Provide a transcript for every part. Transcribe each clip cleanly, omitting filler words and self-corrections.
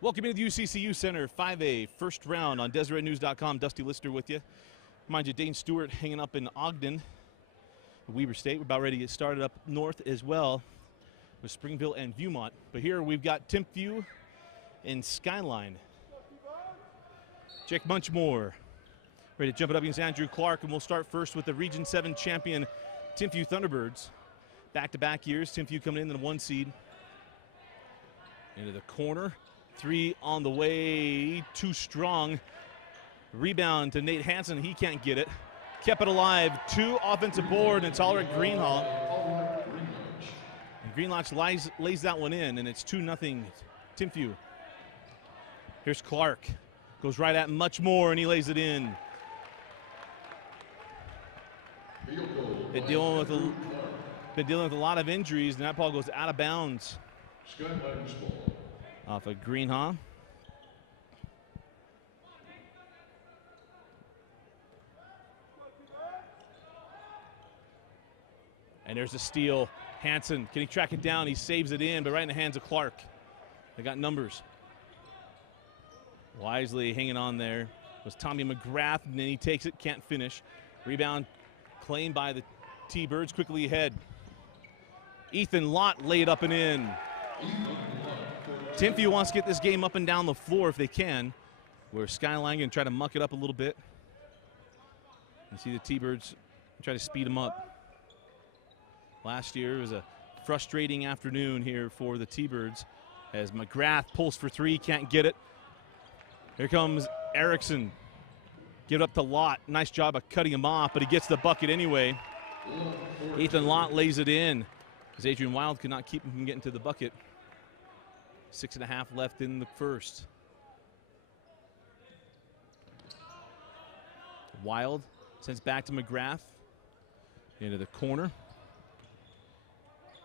Welcome into the UCCU Center, 5A, first round on DeseretNews.com. Dusty Lister with you. Remind you, Dane Stewart hanging up in Ogden, Weber State. We're about ready to get started up north as well with Springville and Viewmont. But here we've got Timpview and Skyline. Jake Munchmore ready to jump it up against Andrew Clark, and we'll start first with the Region 7 champion Timpview Thunderbirds. Back-to-back years, Timpview coming in the 1 seed. Into the corner. 3 on the way, too strong. Rebound to Nate Hansen, he can't get it. Kept it alive, 2 offensive board, and it's Ulrich Greenhall. And Greenloch lays that one in, and it's 2-0 Timpview. Here's Clark, goes right at Muchmore, and he lays it in. Been dealing with a lot of injuries, and that ball goes out of bounds. Off of Greenhaw. And there's a steal. Hansen, can he track it down? He saves it in, but right in the hands of Clark. They got numbers. Wisely hanging on there was Tommy McGrath, and then he takes it, can't finish. Rebound claimed by the T-Birds, quickly ahead. Ethan Lott laid up and in. Timpview wants to get this game up and down the floor if they can, where Skyline can try to muck it up a little bit. You see the T-Birds try to speed them up. Last year was a frustrating afternoon here for the T-Birds as McGrath pulls for 3, can't get it. Here comes Erickson. Give it up to Lott. Nice job of cutting him off, but he gets the bucket anyway. Ethan Lott lays it in as Adrian Wild could not keep him from getting to the bucket. 6.5 left in the first. Wild sends back to McGrath. Into the corner.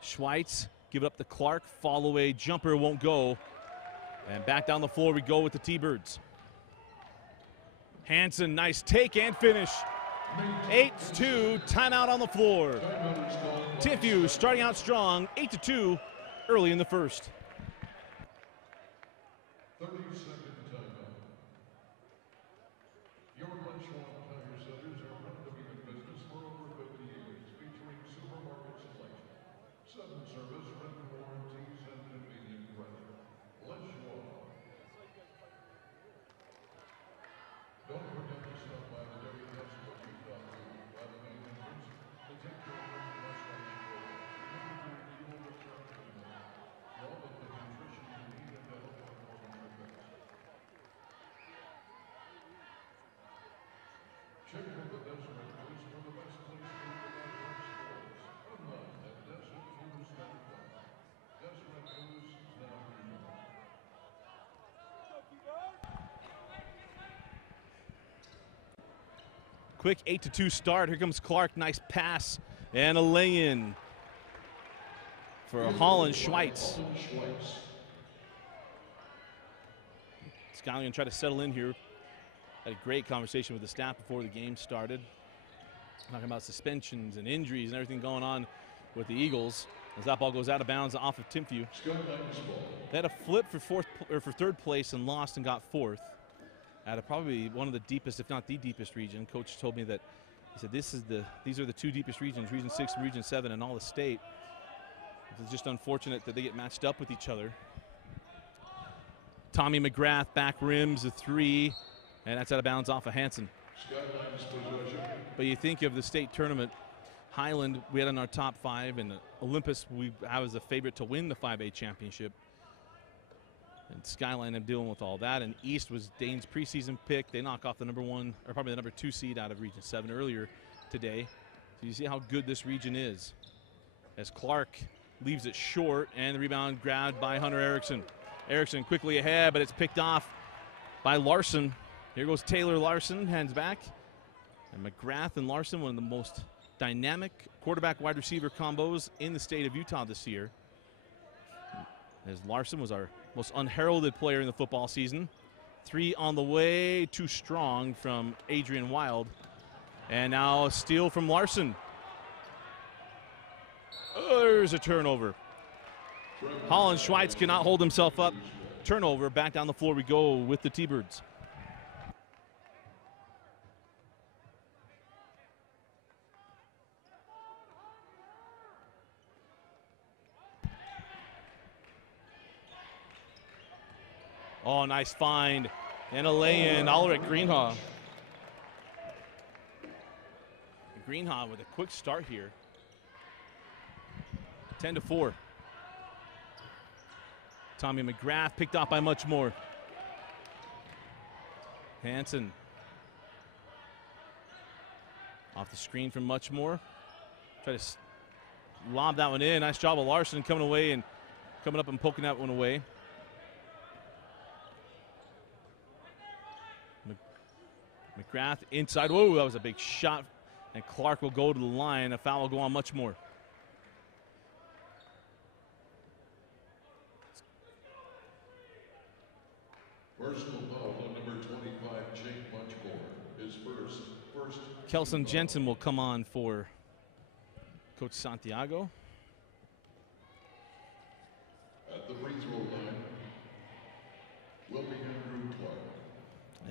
Schweitz, give it up to Clark. Fall away, jumper won't go. And back down the floor we go with the T-Birds. Hansen, nice take and finish. 8-2, timeout on the floor. Timpview starting out strong, 8-2 early in the first. 30-second timeout. Your Lunchwalk Tire Centers are proud to be in business for over 50 years, featuring supermarket selection, sudden service, rental warranties, and convenient credit. Lunchwalk. Don't forget to stop by the Dairy Festival you thought to by the main entrance to take your lunch lunch program. Remember to fuel the truck tonight. For all of the nutrition you need and to help performance your best. Check out the Deseret News for the best place to read about life stories. Online at DeseretNews.com. Deseret News is now here. Quick 8-2 start. Here comes Clark. Nice pass and a lay-in for Holland Schweitz. Skyline going to try to settle in here. Had a great conversation with the staff before the game started. Talking about suspensions and injuries and everything going on with the Eagles. As that ball goes out of bounds off of Timpview. They had a flip for third place and lost and got 4th. At probably one of the deepest, if not the deepest region. Coach told me that he said these are the 2 deepest regions, Region 6 and Region 7 in all the state. It's just unfortunate that they get matched up with each other. Tommy McGrath back rims a 3, and that's out of bounds off of Hansen. But you think of the state tournament, Highland we had in our top 5, and Olympus I was a favorite to win the 5A championship. And Skyline I'm dealing with all that, and East was Dane's preseason pick. They knock off the number 1 or probably the number 2 seed out of Region 7 earlier today. So you see how good this region is. As Clark leaves it short, and the rebound grabbed by Hunter Erickson. Erickson quickly ahead, but it's picked off by Larson. Here goes Taylor Larson, hands back. And McGrath and Larson, one of the most dynamic quarterback wide receiver combos in the state of Utah this year. As Larson was our most unheralded player in the football season. 3 on the way, too strong from Adrian Wild. And now a steal from Larson. Oh, there's a turnover. Holland Schweitz cannot hold himself up. Turnover, back down the floor we go with the T-Birds. Oh, nice find. And a lay-in, Ulrich Greenhaw. Greenhaw with a quick start here. 10-4. Tommy McGrath picked off by much more. Hansen. Off the screen from much more. Try to lob that one in. Nice job of Larson coming away and coming up and poking that one away. McGrath inside. Whoa, that was a big shot. And Clark will go to the line. A foul will go on much more. Personal foul on number 25, Jake Muchmore. His first. Kelson Jensen will come on for Coach Santiago. At the free throw line will be Andrew Clark.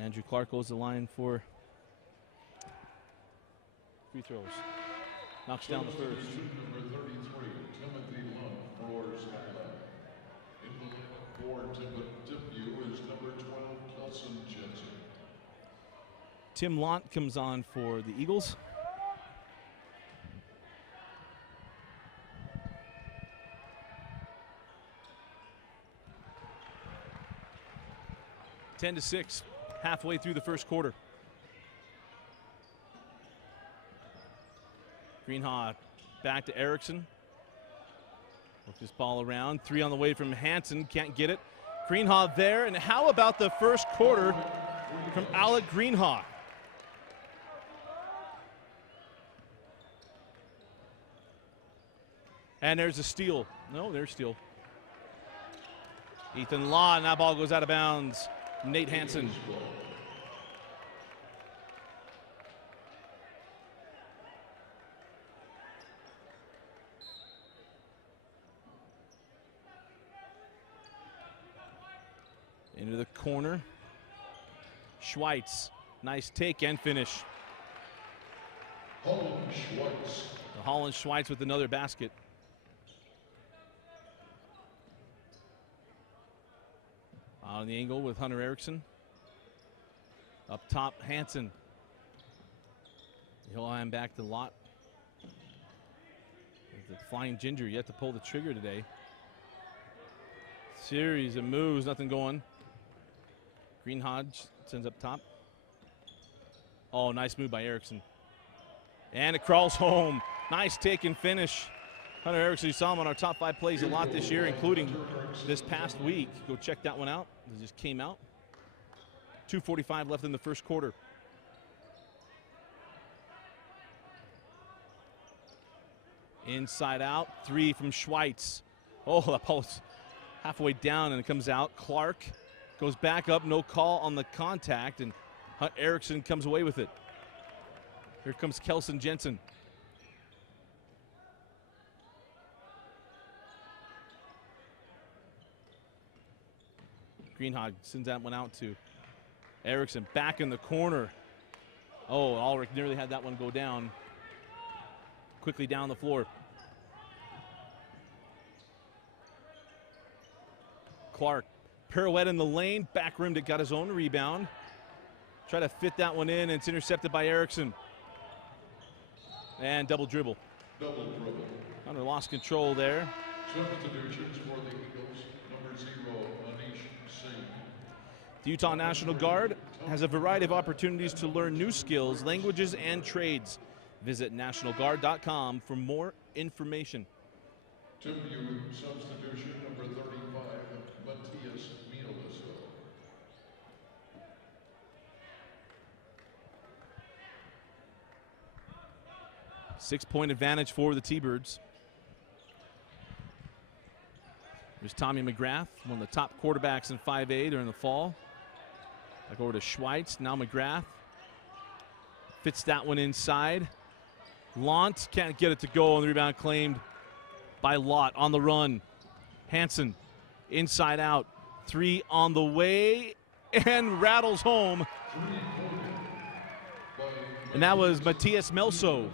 Andrew Clark goes to the line for free throws. Knocks down the first. Number 33, Timothy Lund for Skyline. In the lineup for Timpview is number 12, Kelson Jensen. Tim Lont comes on for the Eagles. (10-6), halfway through the first quarter. Greenhaw back to Erickson. Work this ball around. 3 on the way from Hansen. Can't get it. Greenhaw there. And how about the first quarter from Alec Greenhaw? And there's a steal. No, there's steal. Ethan Law, and that ball goes out of bounds. Nate Hansen. Into the corner. Schweitz. Nice take and finish. Holland Schweitz. Holland Schweitz with another basket. Out on the angle with Hunter Erickson. Up top, Hansen. He'll hand back to Lott. The Flying Ginger yet to pull the trigger today. Series of moves, nothing going. Green Hodge sends up top. Oh, nice move by Erickson. And it crawls home. Nice take and finish. Hunter Erickson, you saw him on our top 5 plays a lot this year, including this past week. Go check that one out. It just came out. 2:45 left in the first quarter. Inside out, 3 from Schweitz. Oh, that ball's halfway down and it comes out. Clark goes back up, no call on the contact, and Erickson comes away with it. Here comes Kelson Jensen. Greenhog sends that one out to Erickson, back in the corner. Oh, Ulrich nearly had that one go down. Quickly down the floor. Clark, pirouette in the lane, back rim that got his own rebound. Try to fit that one in, and it's intercepted by Erickson. And double dribble. Double dribble. Hunter lost control there. Substitutions for the Eagles, number 0, Anish Singh. The Utah National Guard has a variety of opportunities to learn new skills, languages, and trades. Visit nationalguard.com for more information. Timpview substitution number 35, Matthias Mieleso. 6-point advantage for the T-Birds. There's Tommy McGrath, one of the top quarterbacks in 5A during the fall. Back over to Schweitz, now McGrath. Fits that one inside. Lant can't get it to go, and the rebound claimed by Lott on the run. Hansen, inside out. 3 on the way, and rattles home. And that was Matthias Melso.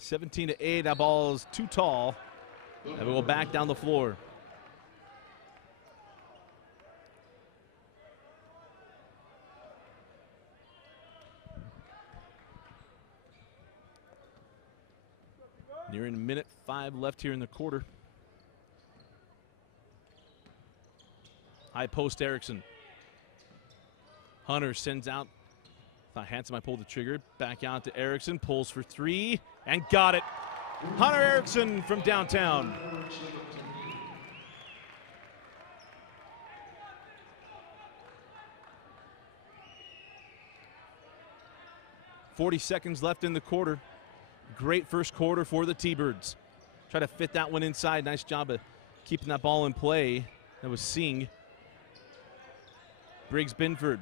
(17-8). That ball is too tall. And we go back down the floor. Nearing a minute 5 left here in the quarter. High post Erickson. Hunter sends out. Thought Hansen might pull the trigger. Back out to Erickson. Pulls for 3 and got it. Hunter Erickson from downtown. .40 seconds left in the quarter. Great first quarter for the T-Birds. Try to fit that one inside. Nice job of keeping that ball in play. That was Singh. Briggs Binford.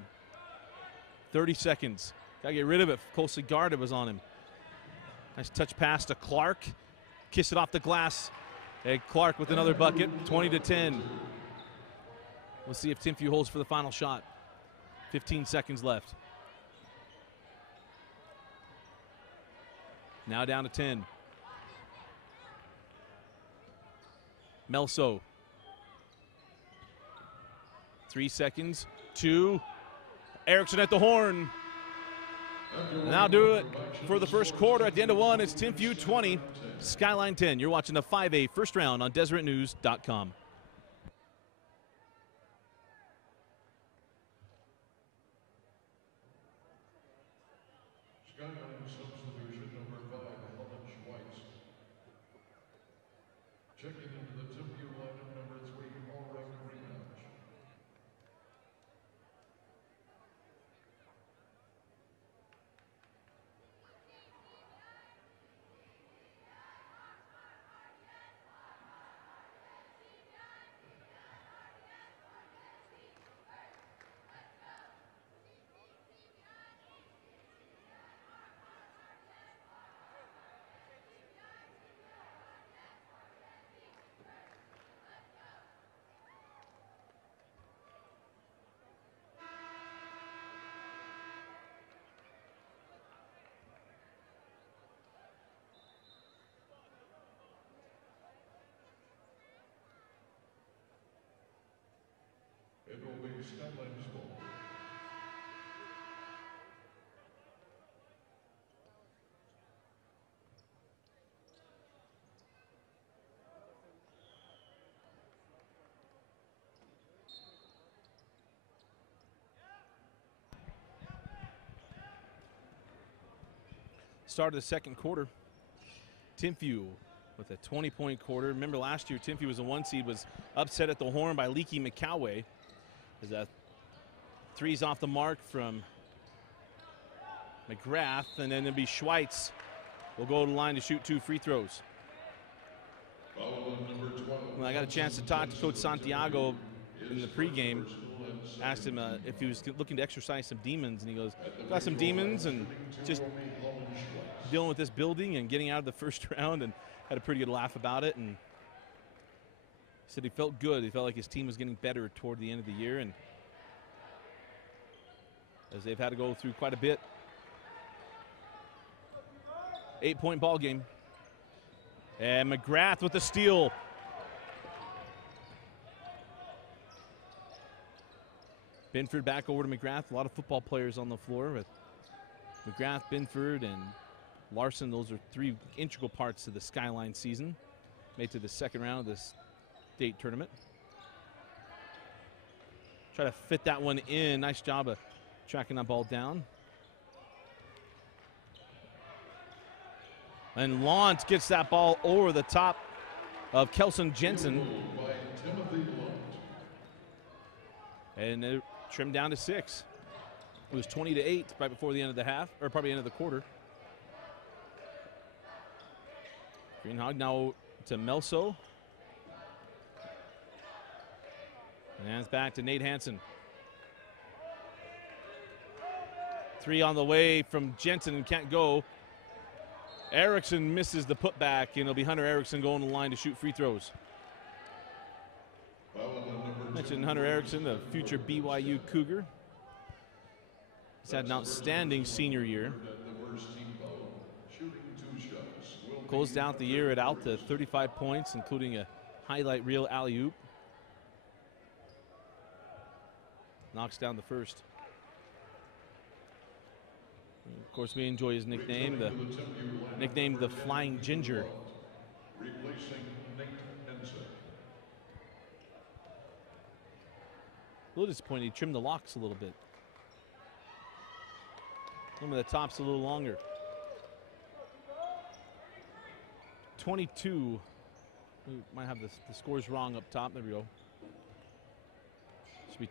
30 seconds. Got to get rid of it. Closely guarded was on him. Nice touch pass to Clark. Kiss it off the glass. And Clark with another bucket. 20-10. We'll see if Timpview holds for the final shot. 15 seconds left. Now down to 10. Melso. 3 seconds. 2. Erickson at the horn. And that'll do it for the first quarter. At the end of 1, it's Timpview 20, Skyline 10. You're watching the 5A first round on DeseretNews.com. Skyline substitution number 5, Schweitz. Checking into the Timpview lineup number 3, Ulrich Riemann. It will be Skyline's ball. Start of the second quarter. Timpview with a 20-point quarter. Remember last year, Timpview was the 1 seed, was upset at the horn by Leaky McCoway. As that 3's off the mark from McGrath, and then it'll be Schweitz. Will go to the line to shoot 2 free throws. Well, I got a chance to talk to Coach Santiago in the pregame. Asked him if he was looking to exercise some demons, and he goes, got some demons and just dealing with this building and getting out of the first round, and had a pretty good laugh about it. And he said he felt good. He felt like his team was getting better toward the end of the year, and as they've had to go through quite a bit. 8-point ball game. And McGrath with the steal. Binford back over to McGrath. A lot of football players on the floor with McGrath, Binford, and Larson. Those are 3 integral parts to the Skyline season. Made to the second round of this state tournament. Try to fit that one in. Nice job of tracking that ball down. And Lawrence gets that ball over the top of Kelson Jensen. And it trimmed down to 6. It was 20-8 right before the end of the half, or probably end of the quarter. Greenhog now to Melso. And it's back to Nate Hansen. 3 on the way from Jensen and can't go. Erickson misses the putback, and it'll be Hunter Erickson going to the line to shoot free throws. Mentioned Hunter Erickson, the future BYU Cougar. He's had an outstanding senior year. Closed out the year at Alta, 35 points, including a highlight reel alley-oop. Knocks down the first. And of course, we enjoy his nickname, the Flying Ginger. A little disappointed, he trimmed the locks a little bit. Some of the tops a little longer. 22. We might have the scores wrong up top. There we go. Should be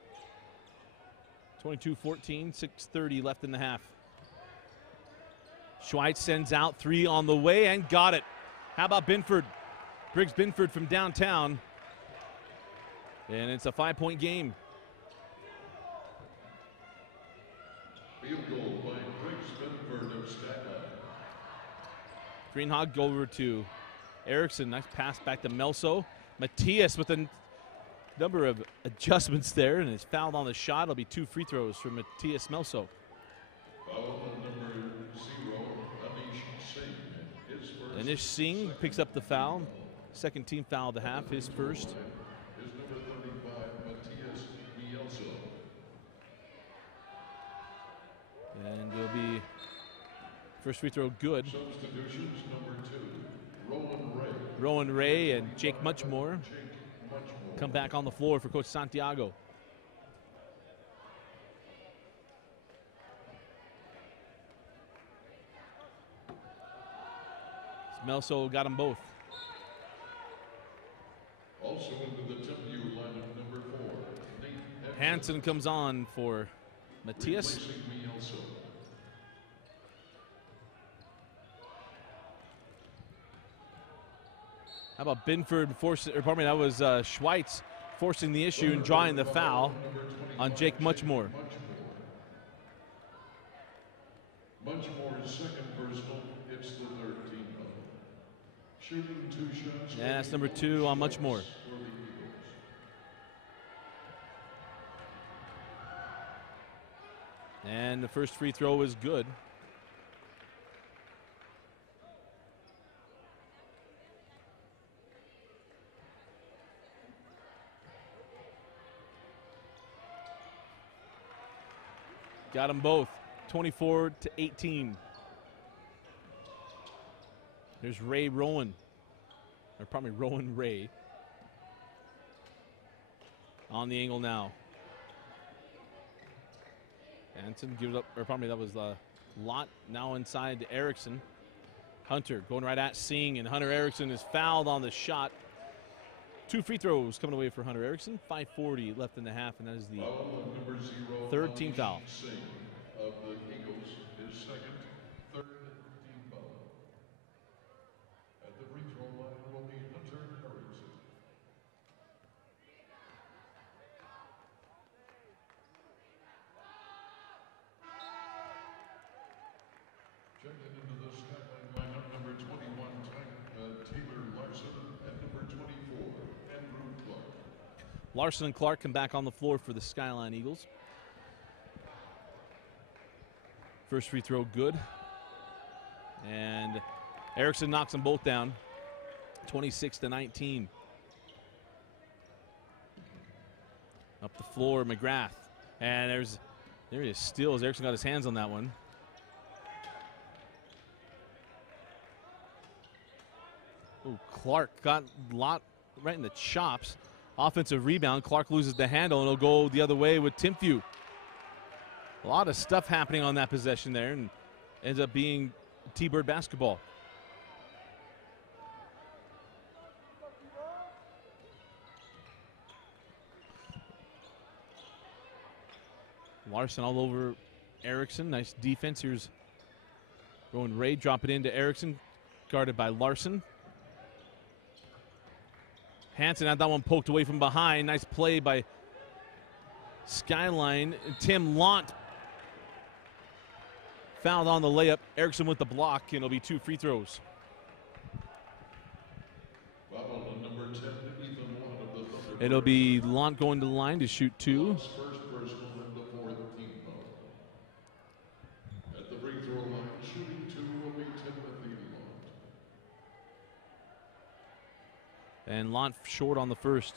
22-14, 6:30 left in the half. Schweitz sends out 3 on the way and got it. How about Binford? Briggs Binford from downtown. And it's a 5-point game. Field goal by Briggs Binford of Skyline. Greenhog go over to Erickson. Nice pass back to Melso. Matias with a number of adjustments there and is fouled on the shot. It'll be 2 free throws for Matias Melso. Foul number 0, Anish Singh. His first. Anish Singh picks up the foul. Second team foul of the half, his first. Is number 35, Matias Mielso. And it'll be first free throw good. Substitutions number 2, Rowan Ray. Rowan Ray and Jake Muchmore come back on the floor for Coach Santiago. Melso got them both. Also into the Timpview lineup number 4, Nate Hansen comes on for Matias. replacing Mielso. How about Binford that was Schweitz forcing the issue and drawing the foul on Jake Muchmore. Muchmore's second personal, it's the 13th. Shooting 2 shots. Yeah, that's number 2 on Muchmore. For the Eagles. And the first free throw is good. Got them both, 24-18. There's Ray Rowan, or probably Rowan Ray. On the angle now. Hansen gives up, or probably that was Lott now inside to Erickson. Hunter going right at Singh, and Hunter Erickson is fouled on the shot. 2 free throws coming away for Hunter Erickson. 5:40 left in the half, and that is the Number 0, third team foul. Singh of the Eagles, his second, third team foul. At the free throw line will be Hunter Erickson. Checking into the Skyline lineup, number 21, Taylor Larson, and number 24, Andrew Clark. Larson and Clark come back on the floor for the Skyline Eagles. First free throw good. And Erickson knocks them both down. 26-19. Up the floor, McGrath. And there he is, steals. Erickson got his hands on that one. Oh, Clark got Lott right in the chops. Offensive rebound. Clark loses the handle, and it'll go the other way with Timpview. A lot of stuff happening on that possession there, and ends up being T-Bird basketball. Larson all over Erickson. Nice defense. Here's Rowan Ray. Drop it into Erickson. Guarded by Larson. Hansen had that one poked away from behind. Nice play by Skyline. Tim Lant fouled on the layup. Erickson with the block, and it'll be 2 free throws. It'll be Lant going to the line to shoot 2. At the free throw line, shooting 2 will be Timpview. And Lant short on the first.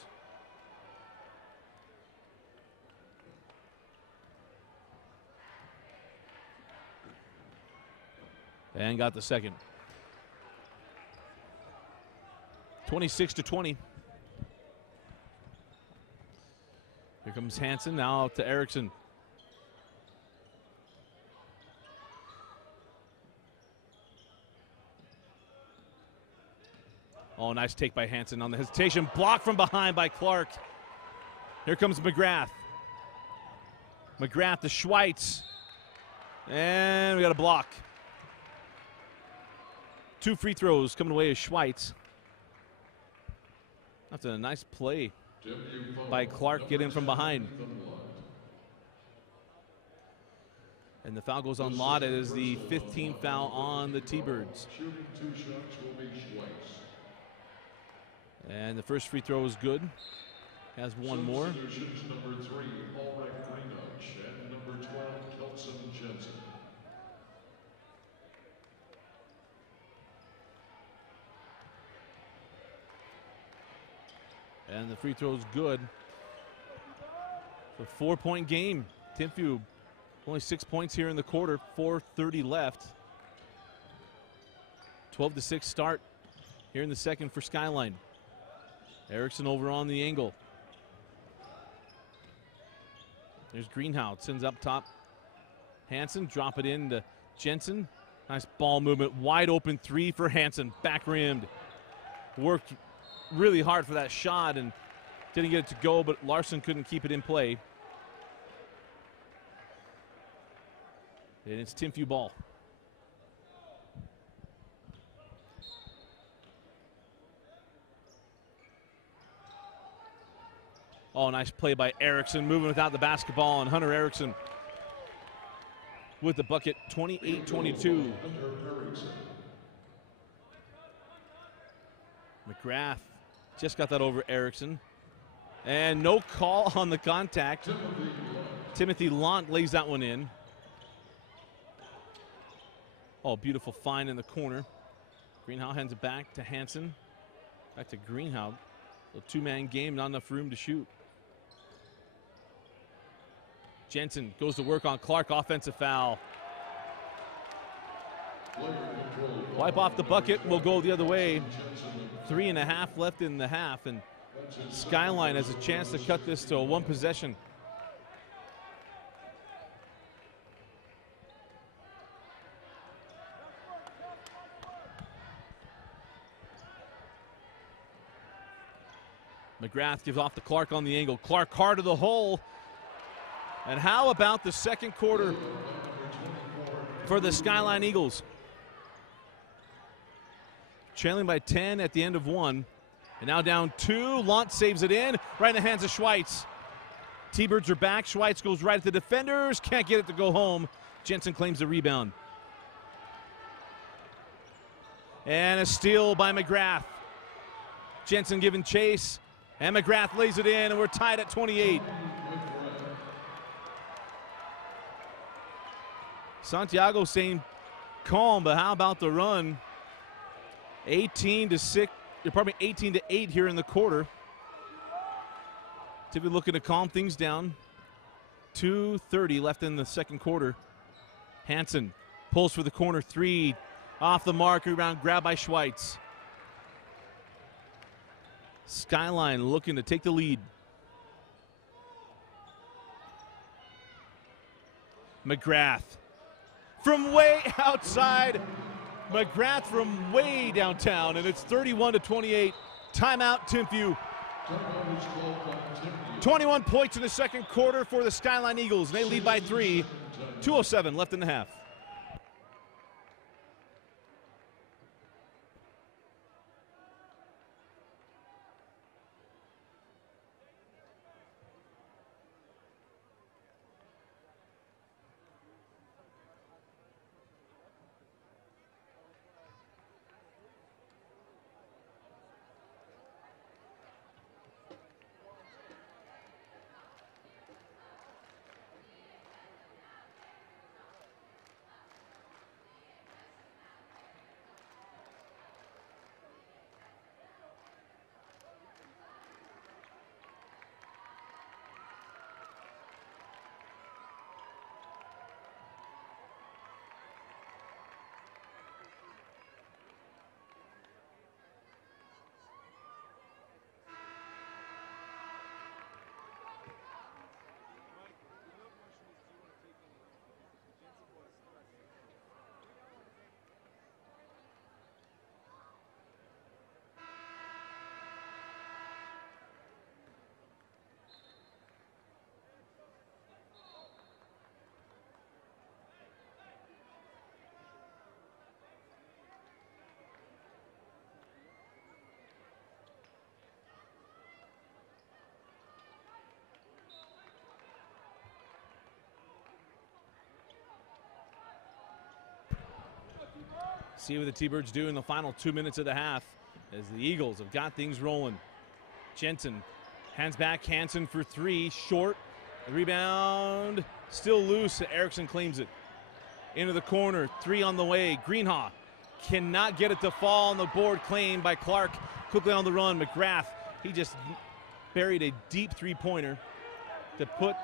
And got the second. 26-20. Here comes Hansen, now out to Erickson. Oh, nice take by Hansen on the hesitation. Blocked from behind by Clark. Here comes McGrath. McGrath to Schweitz. And we got a block. 2 free throws coming away as Schweitz. That's a nice play by Clark, get in from behind. And the foul goes on Lott. It is the 15th foul on the T-Birds. Shooting 2 shots will be Schweitz. And the first free throw is good. Has one more. Substitutions number 3, Ulrich Greenouch, and number 12, Kelson Jensen. And the free throw is good. It's a 4-point game. Timpview only 6 points here in the quarter. 4:30 left. 12-6 start here in the second for Skyline. Erickson over on the angle. There's Greenhouse, sends up top. Hansen, drop it in to Jensen. Nice ball movement, wide open 3 for Hansen, back rimmed. Worked really hard for that shot and didn't get it to go, but Larson couldn't keep it in play. And it's Timpview ball. Oh, nice play by Erickson, moving without the basketball, and Hunter Erickson with the bucket, 28-22. McGrath just got that over Erickson. And no call on the contact. Timothy Lant lays that one in. Oh, beautiful find in the corner. Greenhouse hands it back to Hansen. Back to Greenhouse. A 2-man game, not enough room to shoot. Jensen goes to work on Clark, offensive foul. Wipe off the bucket, we'll go the other way. 3.5 left in the half, and Skyline has a chance to cut this to a 1 possession. McGrath gives off to Clark on the angle. Clark hard to the hole. And how about the second quarter for the Skyline Eagles? Trailing by 10 at the end of 1. And now down 2. Lant saves it in. Right in the hands of Schweitz. T-Birds are back. Schweitz goes right at the defenders. Can't get it to go home. Jensen claims the rebound. And a steal by McGrath. Jensen giving chase. And McGrath lays it in, and we're tied at 28. Santiago saying calm, but how about the run? 18-6, probably 18-8 here in the quarter. Timpview looking to calm things down. 2:30 left in the second quarter. Hansen pulls for the corner 3. Off the mark, rebound grabbed by Schweitz. Skyline looking to take the lead. McGrath from way outside. McGrath from way downtown, and it's 31-28. Timeout, Timpview. 21 points in the second quarter for the Skyline Eagles. They lead by 3. 2:07 left in the half. See what the T-Birds do in the final 2 minutes of the half as the Eagles have got things rolling. Jensen hands back, Hansen for 3, short. The rebound still loose. Erickson claims it. Into the corner, 3 on the way. Greenhaw cannot get it to fall on the board. Claimed by Clark. Quickly on the run, McGrath. He just buried a deep three-pointer to put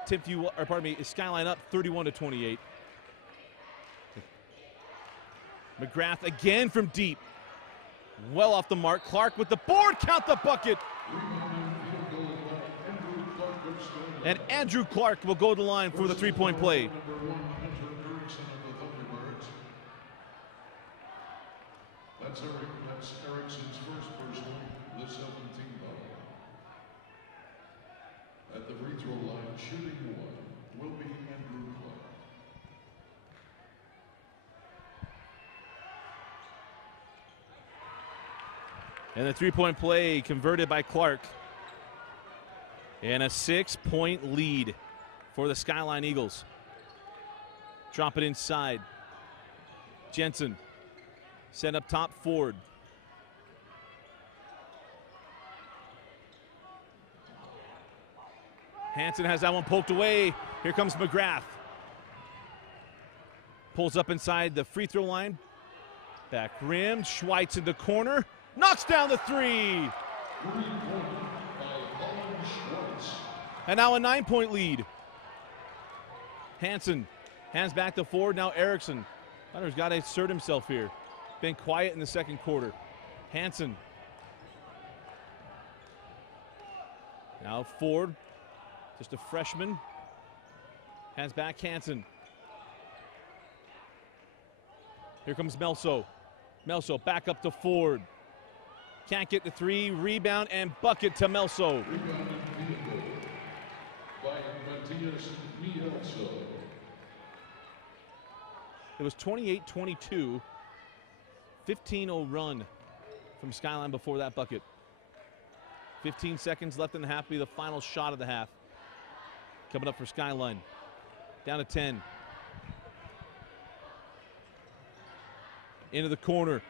Skyline up 31-28. McGrath again from deep. Well off the mark. Clark with the board. Count the bucket. And Andrew Clark will go to the line for the three-point play. That's Erickson's first personal, the 17th double. At the free throw line, shooting 1 will be Andrew Clark. And the three-point play converted by Clark. And a 6-point lead for the Skyline Eagles. Drop it inside. Jensen. Set up top, Ford. Hansen has that one poked away. Here comes McGrath. Pulls up inside the free throw line. Back rim. Schweitz in the corner. Knocks down the 3. And now a 9-point lead. Hansen hands back to Ford. Now Erickson. Hunter's got to assert himself here. Been quiet in the second quarter. Hansen. Now Ford, just a freshman. Hands back Hansen. Here comes Melso. Melso back up to Ford. Can't get the 3, rebound and bucket to Melso. It was 28-22. 15-0 run from Skyline before that bucket. 15 seconds left in the half, be the final shot of the half. Coming up for Skyline. Down to 10. Into the corner.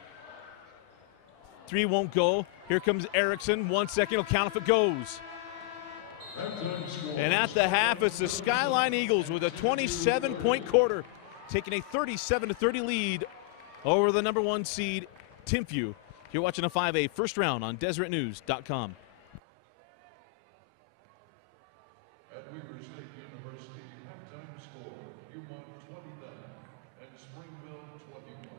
3 won't go. Here comes Erickson. 1 second, will count if it goes. And at the half, it's the Skyline Eagles with a 27-point quarter, taking a 37-30 lead over the number 1 seed, Timpview. You're watching a 5A first round on DeseretNews.com. At Weber State University, halftime score, Humont 29 and Springville 21.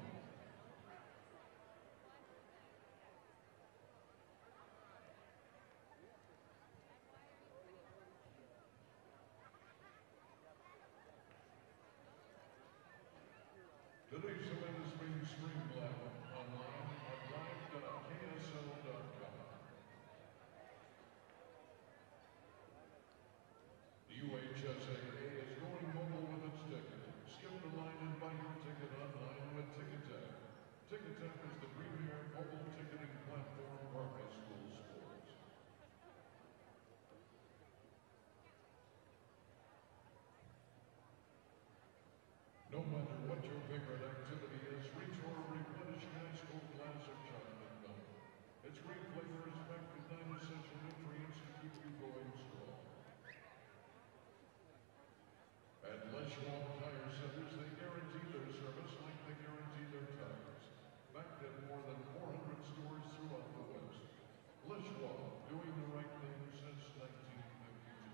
matter what your favorite activity is, reach for a replenished National Classic chocolate milk. Its great flavor is packed with 9 essential nutrients to keep you going strong. At Les Schwab Tire Centers, they guarantee their service like they guarantee their tires. Backed at more than 400 stores throughout the West. Les Schwab, doing the right thing since 1952.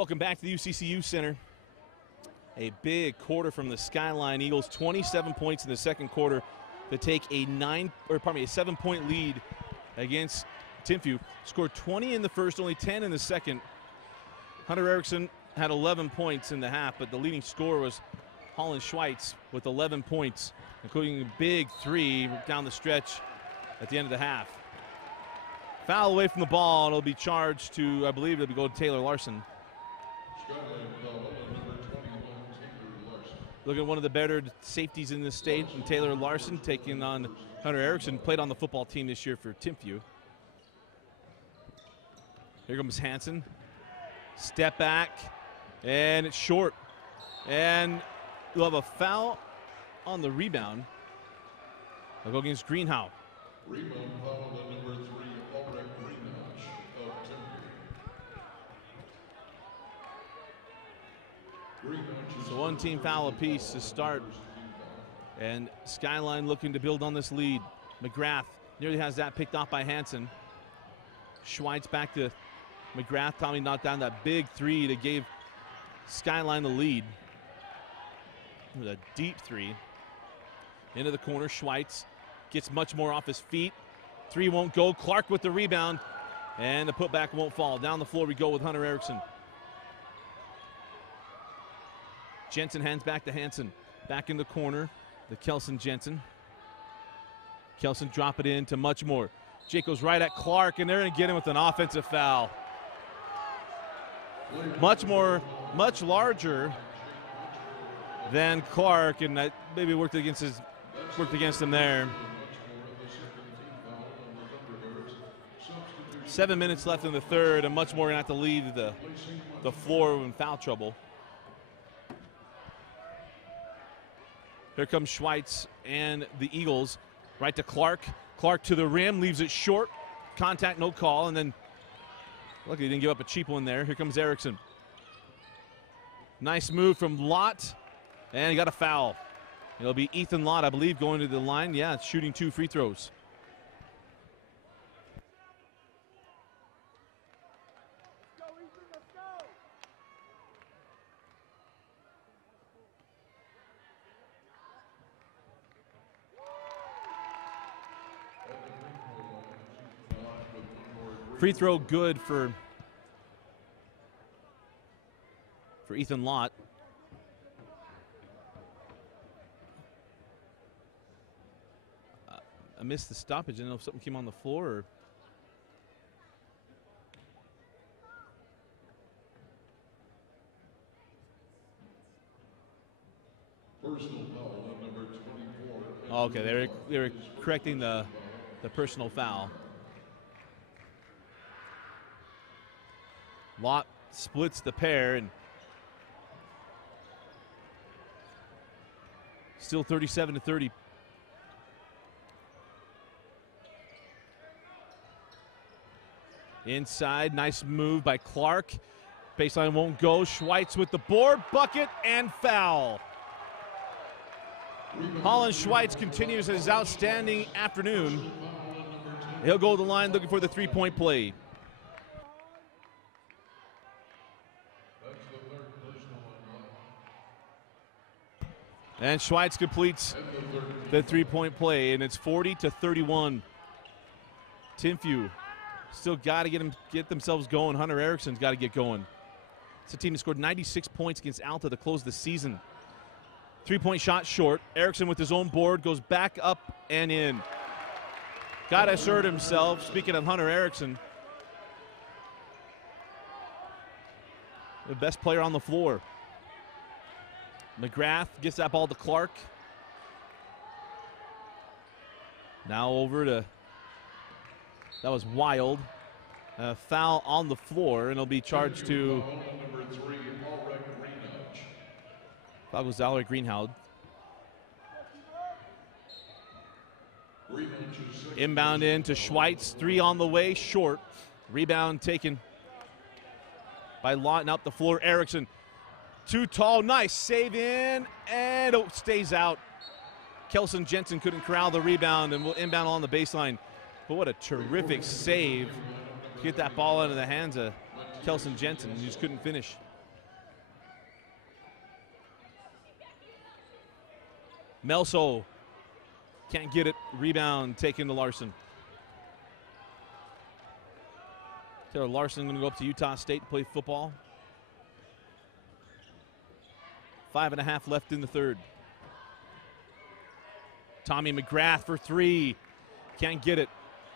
Welcome back to the UCCU Center. A big quarter from the Skyline Eagles, 27 points in the second quarter to take a 7-point lead against Timpview. Scored 20 in the first, only 10 in the second. Hunter Erickson had 11 points in the half, but the leading scorer was Holland Schweitz with 11 points, including a big 3 down the stretch at the end of the half. Foul away from the ball, and it'll be charged to, I believe it'll go to Taylor Larson. Look at one of the better safeties in the state, and Taylor Larson taking on Hunter Erickson. Played on the football team this year for Timpview. Here comes Hansen. Step back, and it's short. And we'll have a foul on the rebound. They'll go against Greenhow. Rebound foul on number 3, Albrecht Greenhow of Timpview. So one team foul apiece to start. And Skyline looking to build on this lead. McGrath nearly has that picked off by Hansen. Schweitz back to McGrath. Tommy knocked down that big 3 that gave Skyline the lead. With a deep 3. Into the corner, Schweitz gets much more off his feet. 3 won't go. Clark with the rebound. And the putback won't fall. Down the floor we go with Hunter Erickson. Jensen hands back to Hansen. Back in the corner, the Kelson Jensen. Kelson drop it in to much more. Jake goes right at Clark, and they're going to get him with an offensive foul. Much larger than Clark, and that maybe worked against him there. 7 minutes left in the third, and much more going to have to leave the floor in foul trouble. Here comes Schweitz and the Eagles. Right to Clark. Clark to the rim, leaves it short. Contact, no call, and then luckily he didn't give up a cheap one there. Here comes Erickson. Nice move from Lott, and he got a foul. It'll be Ethan Lott, I believe, going to the line. Yeah, it's shooting 2 free throws. Free throw good for Ethan Lott. I missed the stoppage. I don't know if something came on the floor or. Personal foul on number 24. Okay, they were correcting the personal foul. Lott splits the pair, and still 37-30. Inside, nice move by Clark. Baseline won't go. Schweitz with the board, bucket, and foul. Holland Schweitz continues his outstanding afternoon. He'll go to the line looking for the 3-point play. And Schweitz completes the 3-point play, and it's 40-31. Timpview still got to get themselves going. Hunter Erickson's got to get going. It's a team that scored 96 points against Alta to close the season. 3-point shot short. Erickson with his own board goes back up and in. Got to assert himself. Speaking of Hunter Erickson, the best player on the floor. McGrath gets that ball to Clark. Now over to, that was Wild. Foul on the floor, and it'll be charged to Number 3, Albrecht Greenhow. Foul goes Albrecht Greenhow. Inbound in to Schweitz. 3 on the way, short. Rebound taken by Lawton up the floor. Erickson. Too tall, nice save in, and it stays out. Kelson Jensen couldn't corral the rebound and will inbound on the baseline. But what a terrific save to get that ball into the hands of Kelson Jensen. He just couldn't finish. Melso can't get it. Rebound taken to Larson. Taylor Larson going to go up to Utah State to play football. 5.5 left in the third. Tommy McGrath for three. Can't get it.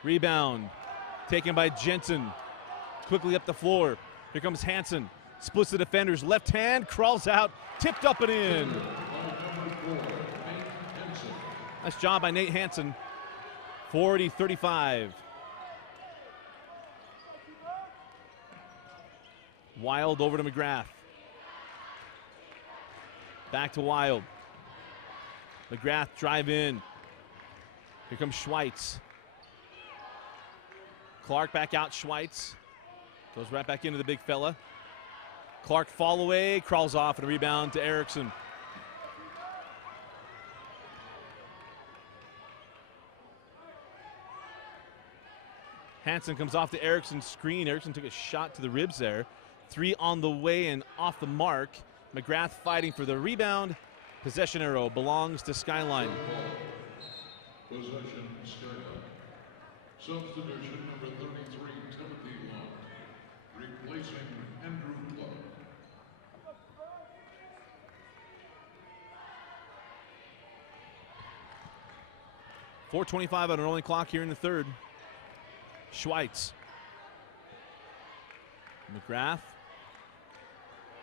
Rebound taken by Jensen. Quickly up the floor. Here comes Hansen. Splits the defenders. Left hand, crawls out, tipped up and in. Nice job by Nate Hansen. 40-35. Wild over to McGrath. Back to Wild. McGrath drive in. Here comes Schweitz. Clark back out. Schweitz goes right back into the big fella. Clark fall away, crawls off, and a rebound to Erickson. Hansen comes off the Erickson screen. Erickson took a shot to the ribs there. 3 on the way and off the mark. McGrath fighting for the rebound. Possession arrow belongs to Skyline. Possession, Skyline. Substitution number 33, Timothy Long, replacing Andrew Clark. .425 on a rolling clock here in the third. Schweitz. McGrath.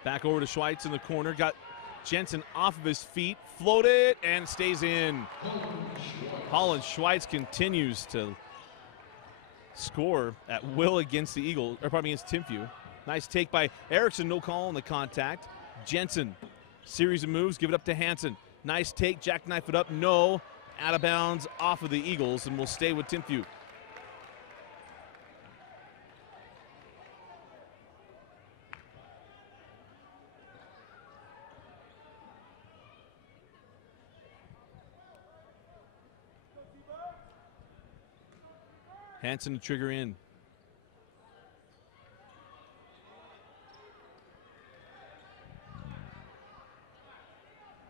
Back over to Schweitz in the corner. Got Jensen off of his feet. Floated and stays in. Holland Schweitz continues to score at will against the Eagles, or probably against Timpview. Nice take by Erickson, no call on the contact. Jensen, series of moves, give it up to Hansen. Nice take, jackknife it up, no. Out of bounds off of the Eagles, and will stay with Timpview. Hansen to trigger in.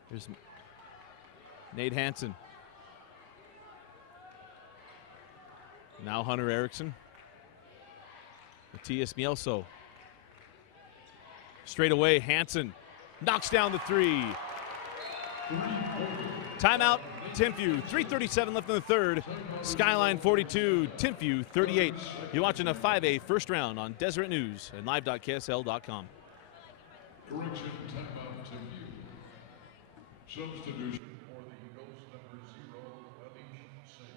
There's Nate Hansen. Now Hunter Erickson. Matthias Mielso. Straight away, Hansen knocks down the three. Timeout, Timpview. 3:37 left in the third. Skyline 42, Timpview 38. You're watching a 5A first round on Deseret News and live.ksl.com. Correction, timeout, Timpview. Substitution for the Eagles, number 0, Anish Singh.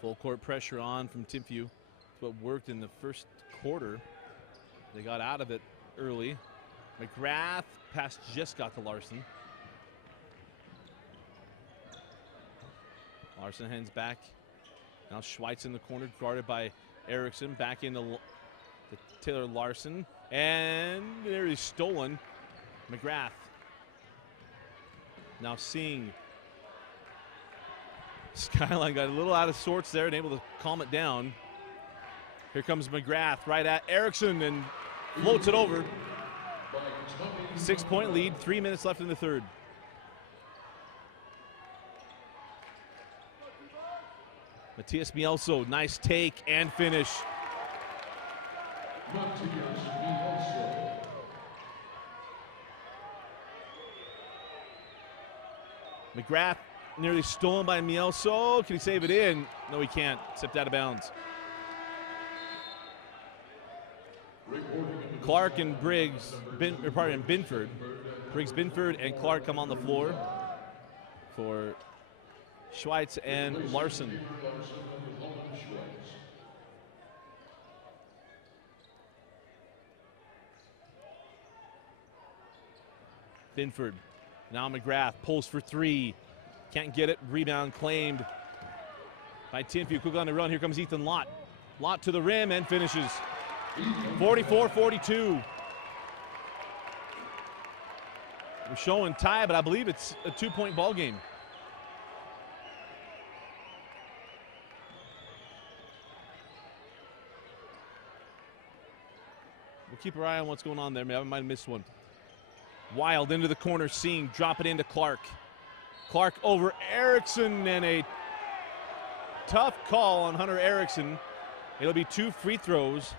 Full court pressure on from Timpview. It's what worked in the first quarter. They got out of it early. McGrath pass just got to Larson. Larson hands back. Now Schweitz in the corner, guarded by Erickson. Back into Taylor Larson. And there he's stolen. McGrath. Now seeing Skyline got a little out of sorts there and able to calm it down. Here comes McGrath right at Erickson and floats it over. 6-point lead, 3 minutes left in the third. Matthias Mielso, nice take and finish. McGrath nearly stolen by Mielso. Can he save it in? No, he can't. Stepped out of bounds. Clark and Binford. Briggs, Binford, and Clark come on the floor for Schweitz and Larson. Binford. Now McGrath pulls for three. Can't get it. Rebound claimed by Timpview. Quick on the run. Here comes Ethan Lott. Lott to the rim and finishes. 44-42. We're showing tie, but I believe it's a 2-point ball game. We'll keep our eye on what's going on there. I might have missed one. Wild into the corner, seeing, drop it into Clark. Clark over Erickson, and a tough call on Hunter Erickson. It'll be 2 free throws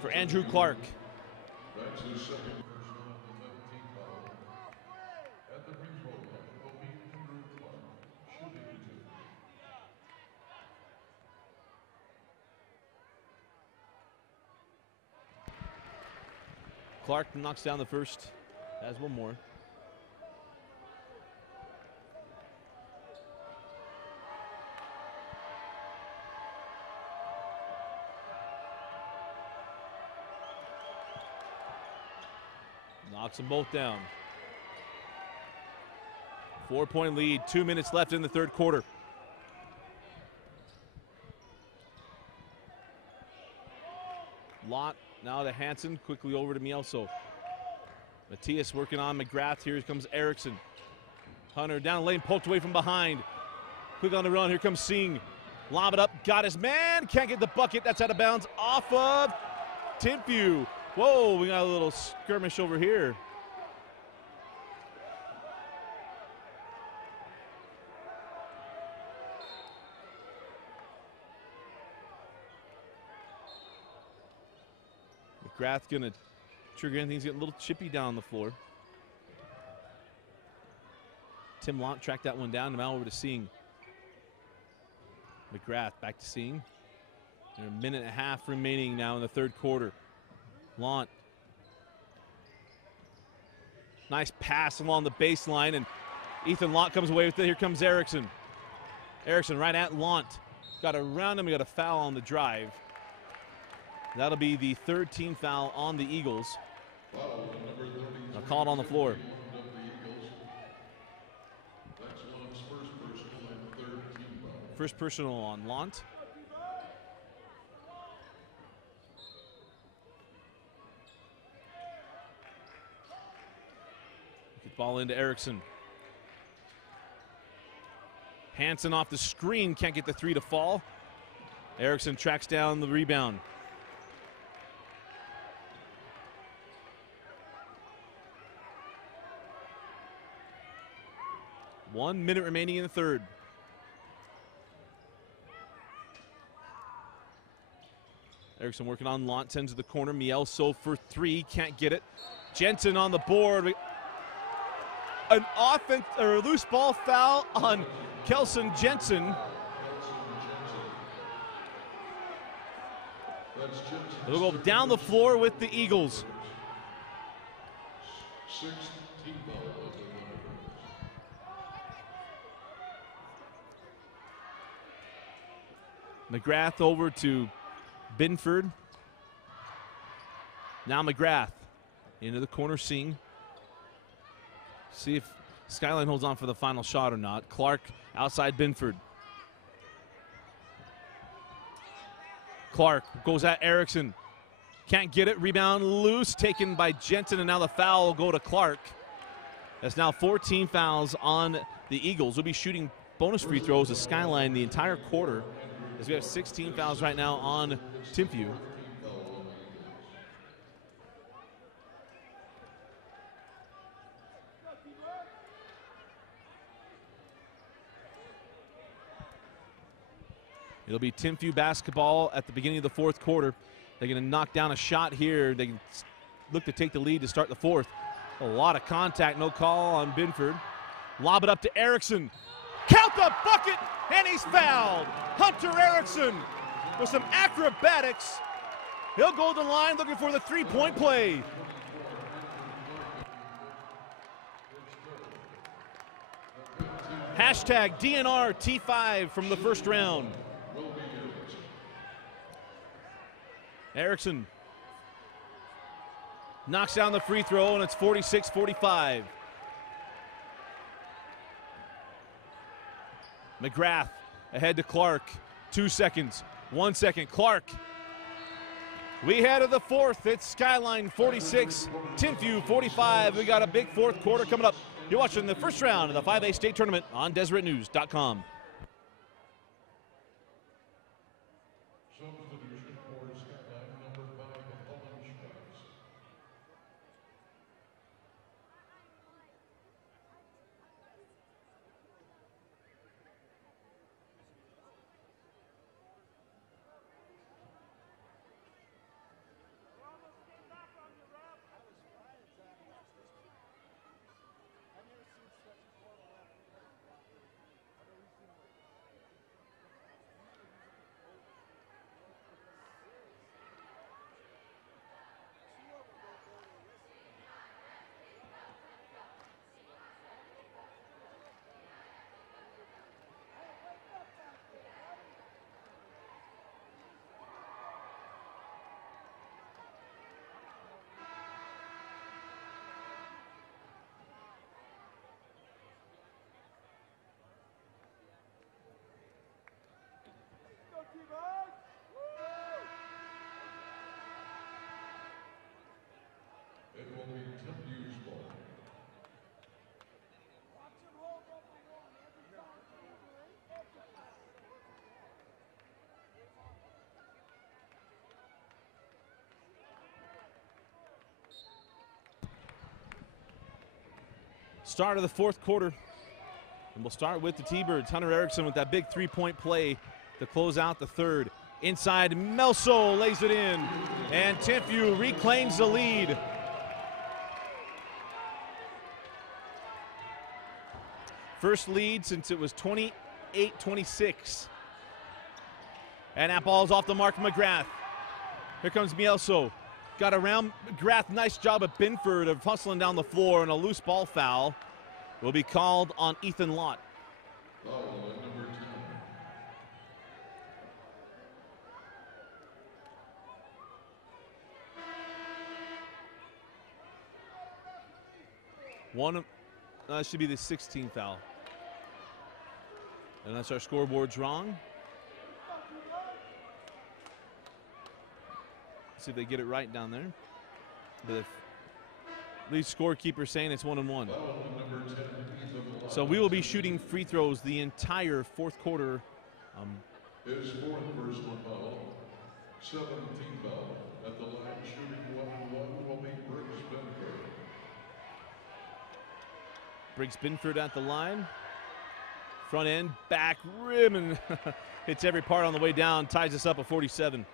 for Andrew Clark. That's his second personal of the 17th foul. At the free throw line will be Andrew Clark, shooting 2. Clark knocks down the first, has one more. Knocks them both down. 4-point lead, 2 minutes left in the third quarter. Lott now to Hansen, quickly over to Mielso. Matthias working on McGrath. Here comes Erickson. Hunter down the lane, poked away from behind. Quick on the run, here comes Singh. Lob it up, got his man, can't get the bucket. That's out of bounds off of Timpview. Whoa, we got a little skirmish over here. McGrath gonna trigger anything. He's getting a little chippy down the floor. Tim Lont tracked that one down. Now over to Singh. McGrath back to Singh. And a minute and a half remaining now in the third quarter. Lont. Nice pass along the baseline, and Ethan Lont comes away with it. Here comes Erickson. Erickson right at Lont. Got around him, he got a foul on the drive. That'll be the third team foul on the Eagles. I'll call it on the floor. First personal on Lont. Ball into Erickson. Hansen off the screen, can't get the three to fall. Erickson tracks down the rebound. One minute remaining in the third. Erickson working on Lont, sends to the corner. Mielso for three, can't get it. Jensen on the board. An offense or a loose ball foul on Kelson Jensen. They'll go down the floor with the Eagles. McGrath over to Binford. Now McGrath into the corner, seeing. See if Skyline holds on for the final shot or not. Clark outside Binford. Clark goes at Erickson. Can't get it. Rebound loose, taken by Jensen, and now the foul will go to Clark. That's now 14 fouls on the Eagles. We'll be shooting bonus free throws to Skyline the entire quarter, as we have 16 fouls right now on Timpview. It'll be Timpview basketball at the beginning of the fourth quarter. They're going to knock down a shot here. They can look to take the lead to start the fourth. A lot of contact, no call on Binford. Lob it up to Erickson. Count the bucket, and he's fouled. Hunter Erickson with some acrobatics. He'll go to the line looking for the three-point play. Hashtag DNR T5 from the first round. Erickson knocks down the free throw, and it's 46-45. McGrath ahead to Clark. 2 seconds. 1 second. Clark. We head to the fourth. It's Skyline 46, Timpview 45. We got a big fourth quarter coming up. You're watching the first round of the 5A state tournament on DeseretNews.com. Substitution for Skyline, number 5, Helen Schwartz. It will be Timpview's ball. Start of the fourth quarter. And we'll start with the T-Birds. Hunter Erickson with that big three-point play to close out the third. Inside, Melso lays it in. And Timpview reclaims the lead. First lead since it was 28-26. And that ball's off the mark, McGrath. Here comes Mielso. Got around McGrath. Nice job at Binford of hustling down the floor, and a loose ball foul will be called on Ethan Lott. Foul on number 10. Should be the 16th foul. Unless our scoreboard's wrong. See if they get it right down there. The lead scorekeeper saying it's 1-1. So we will be shooting free throws the entire fourth quarter. His fourth personal foul, 17th foul at the line, shooting 1-1 will be Briggs Binford. Briggs Binford at the line. Front end, back rim, and hits every part on the way down. Ties us up at 47.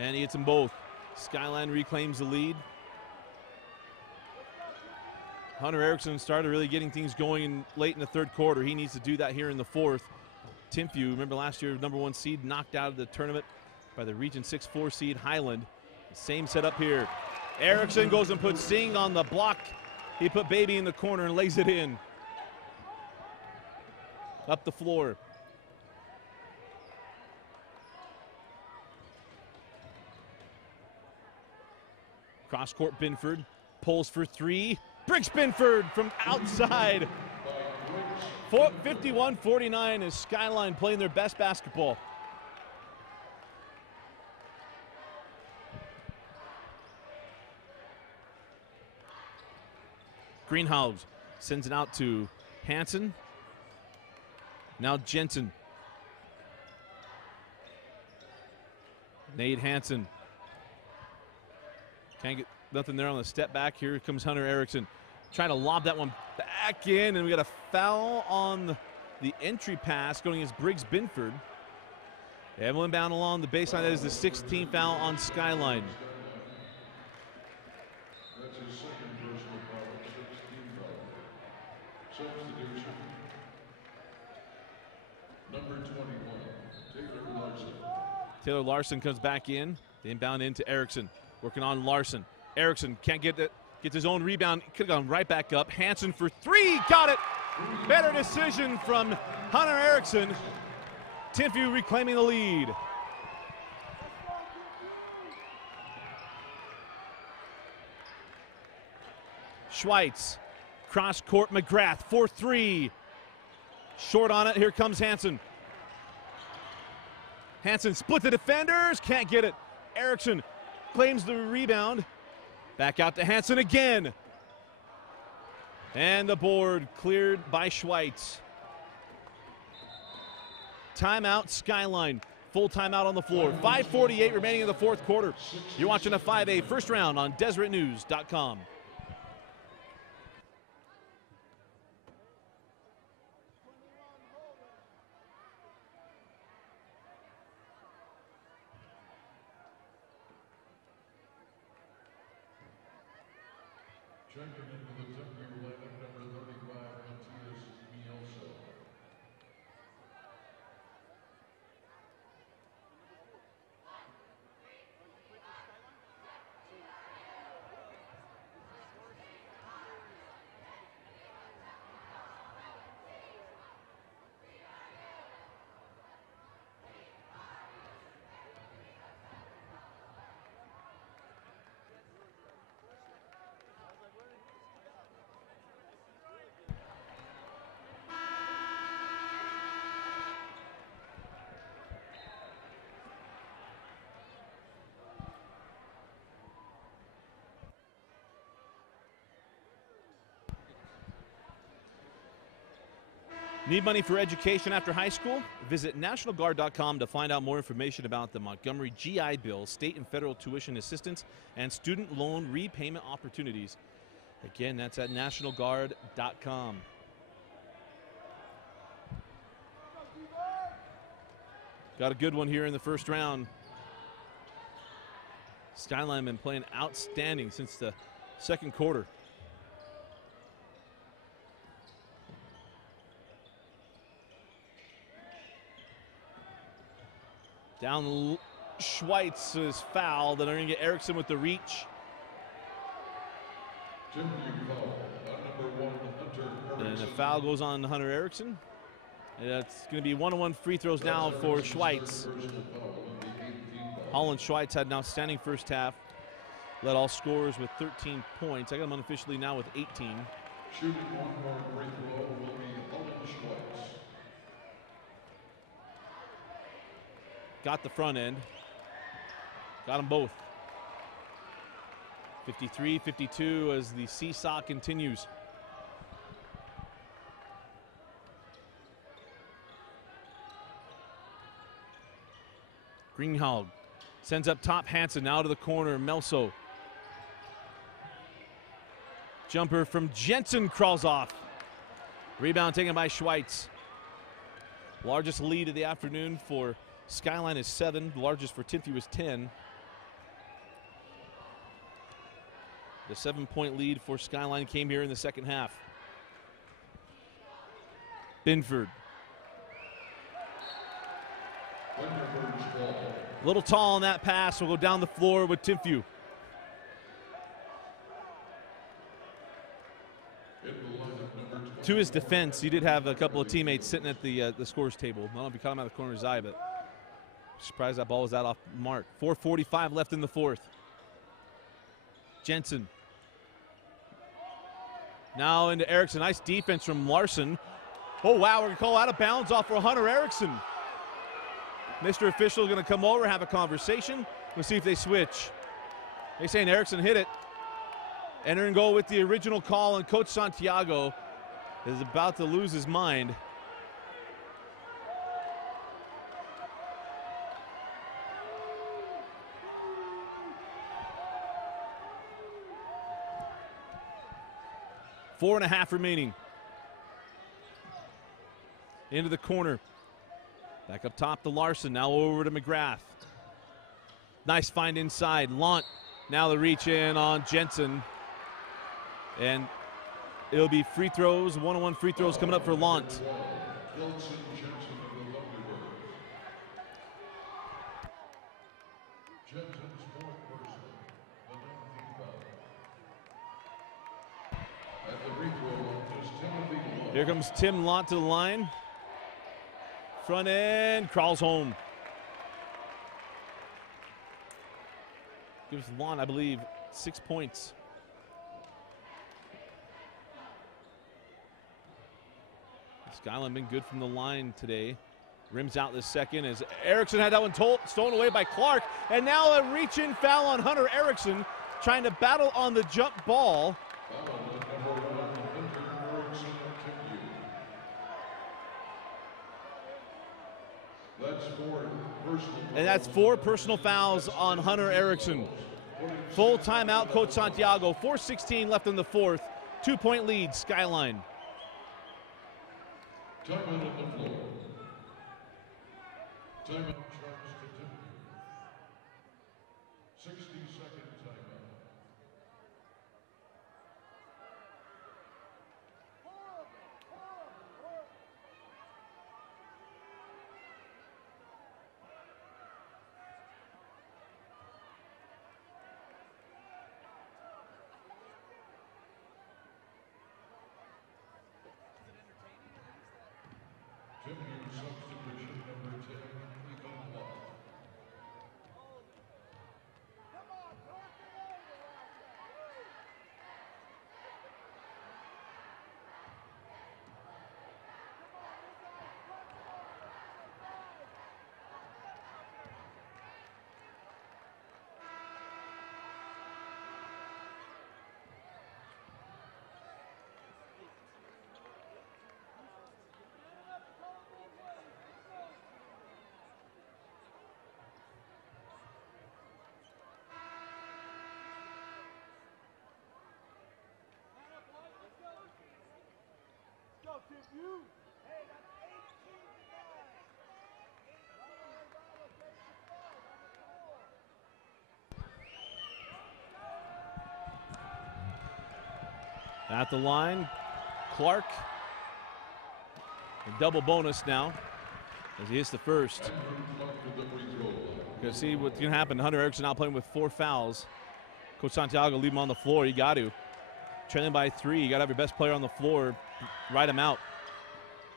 And he hits them both. Skyline reclaims the lead. Hunter Erickson started really getting things going late in the third quarter. He needs to do that here in the fourth. Timpview, remember last year, #1 seed, knocked out of the tournament by the Region 6-4 seed Highland. Same setup here. Erickson goes and puts Singh on the block. He put Baby in the corner and lays it in. Up the floor. Cross court, Binford pulls for three. Briggs Binford from outside. 51-49 is Skyline playing their best basketball. Greenhouse sends it out to Hansen. Now Jensen. Nate Hansen. Can't get nothing there on the step back. Here comes Hunter Erickson. Trying to lob that one back in, and we got a foul on the entry pass going against Briggs Binford. Evelyn bound along the baseline. That is the 16th foul on Skyline. That's his second personal foul, 16th foul. Substitution. Number 21. Taylor Larson comes back in. The inbound into Erickson. Working on Larson. Erickson can't get it. Gets his own rebound. Could have gone right back up. Hansen for three. Got it. Better decision from Hunter Erickson. Timpview reclaiming the lead. Schweitz. Cross court McGrath for three. Short on it. Here comes Hansen. Hansen split the defenders. Can't get it. Erickson claims the rebound. Back out to Hansen again. And the board cleared by Schweitz. Timeout, Skyline. Full timeout on the floor. 5:48 remaining in the fourth quarter. You're watching a 5A first round on DeseretNews.com. Checking into the Timpview lineup, number 35, Matthias Mielso. Need money for education after high school? Visit nationalguard.com to find out more information about the Montgomery GI Bill, state and federal tuition assistance, and student loan repayment opportunities. Again, that's at nationalguard.com. Got a good one here in the first round. Skyline been playing outstanding since the second quarter. Down Schweitz is fouled, and they're going to get Erickson with the reach. And the foul goes on Hunter Erickson. And that's going to be one-on-one free throws now for Schweitz. Holland Schweitz had an outstanding first half. Led all scorers with 13 points. I got him unofficially now with 18. Shooting one more free throw will be Holland Schweitz. Got the front end. Got them both. 53-52 as the seesaw continues. Greenhalgh sends up top. Hansen now to the corner. Melso. Jumper from Jensen crawls off. Rebound taken by Schweitz. Largest lead of the afternoon for Skyline is 7. The largest for Timpview is 10. The 7-point lead for Skyline came here in the second half. Binford. A little tall on that pass. Will go down the floor with Timpview. To his defense, he did have a couple of teammates sitting at the scores table. I don't know if he caught him out of the corner of his eye, but surprised that ball was out off mark. 4:45 left in the fourth. Jensen. Now into Erickson. Nice defense from Larson. Oh, wow, we're going to call out of bounds off for Hunter Erickson. Mr. Official is going to come over, have a conversation. We'll see if they switch. They're saying Erickson hit it. Enter and go with the original call, and Coach Santiago is about to lose his mind. Four and a half remaining. Into the corner. Back up top to Larson. Now over to McGrath. Nice find inside. Lant. Now the reach in on Jensen. And it'll be free throws. One-on-one free throws coming up for Lant. Here comes Tim Lott to the line. Front end, crawls home. Gives Lott, I believe, 6 points. Skyline been good from the line today. Rims out this second as Erickson had that one stolen away by Clark. And now a reach-in foul on Hunter Erickson, trying to battle on the jump ball. And that's 4 personal fouls on Hunter Erickson. Full timeout, Coach Santiago. 4:16 left in the fourth. 2-point lead, Skyline. Time out on the floor. Time out charge to Timpview. 60-second timeout. Timpview substitution number 10, Ethan Lott. At the line, Clark. A double bonus now as he hits the first. Gonna see what's gonna happen. Hunter Erickson now playing with 4 fouls. Coach Santiago leave him on the floor. You got to. Trailing by 3. You got to have your best player on the floor. Ride him out.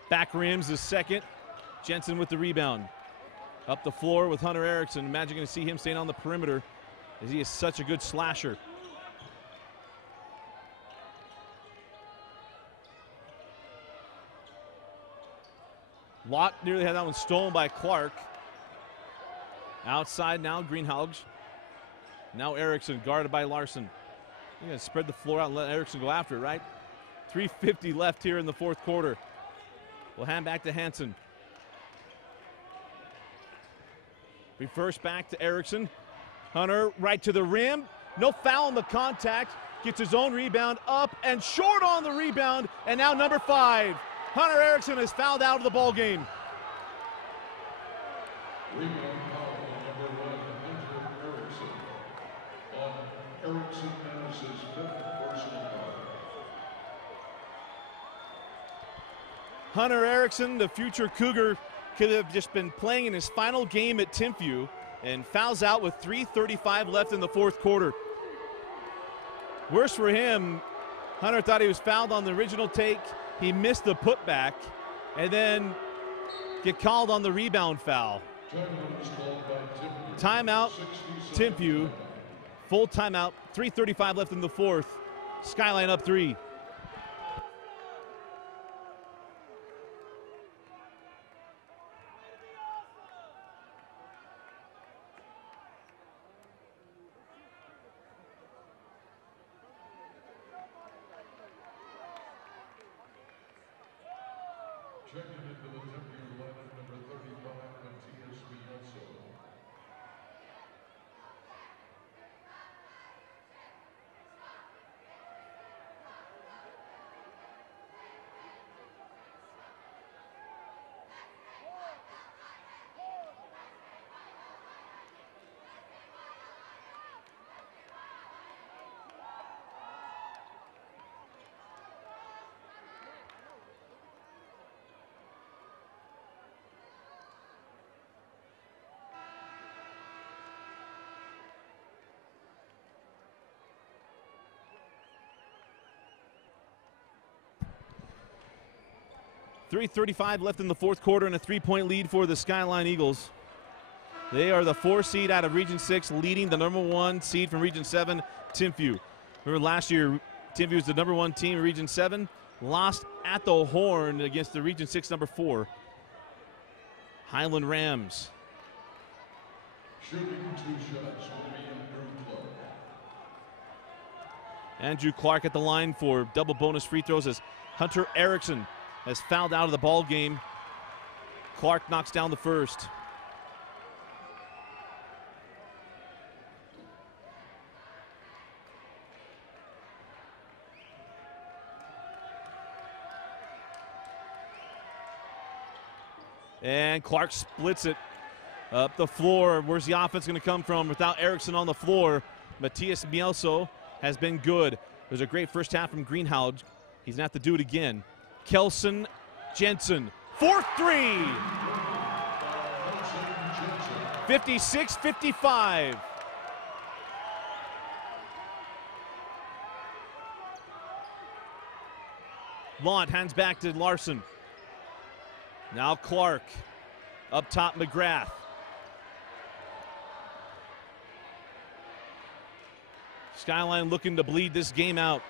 Back rims is second. Jensen with the rebound. Up the floor with Hunter Erickson. Imagine going to see him staying on the perimeter as he is such a good slasher. Lott nearly had that one stolen by Clark. Outside now, Greenhalgh. Now Erickson guarded by Larson. You're going to spread the floor out and let Erickson go after it, right? 3:50 left here in the fourth quarter. We'll hand back to Hansen. Reverse back to Erickson. Hunter right to the rim. No foul on the contact. Gets his own rebound up and short on the rebound. And now number 5. Hunter Erickson is fouled out of the ball game. Rebound foul on number 1, Hunter Erickson. On Erickson and his 5th personal foul. Hunter Erickson, the future Cougar, could have just been playing in his final game at Timpview and fouls out with 3:35 left in the fourth quarter. Worse for him, Hunter thought he was fouled on the original take. He missed the putback and then get called on the rebound foul. Timeout, Timpview. Full timeout, 3:35 left in the fourth. Skyline up 3. Checking into the Timpview lineup, number 35, Matias Bielso. 3:35 left in the fourth quarter and a 3-point lead for the Skyline Eagles. They are the 4 seed out of Region 6, leading the number 1 seed from Region 7, Timpview. Remember last year, Timpview was the number 1 team in Region 7, lost at the horn against the Region 6 number 4, Highland Rams. Shooting 2 shots will be Andrew Clark. Andrew Clark at the line for double bonus free throws as Hunter Erickson has fouled out of the ball game. Clark knocks down the first. And Clark splits it up the floor. Where's the offense going to come from without Erickson on the floor? Matthias Mielso has been good. There's a great first half from Greenhouse. He's going to have to do it again. Kelson Jensen, 4-3. 56-55. Launt hands back to Larson. Now Clark. Up top, McGrath. Skyline looking to bleed this game out.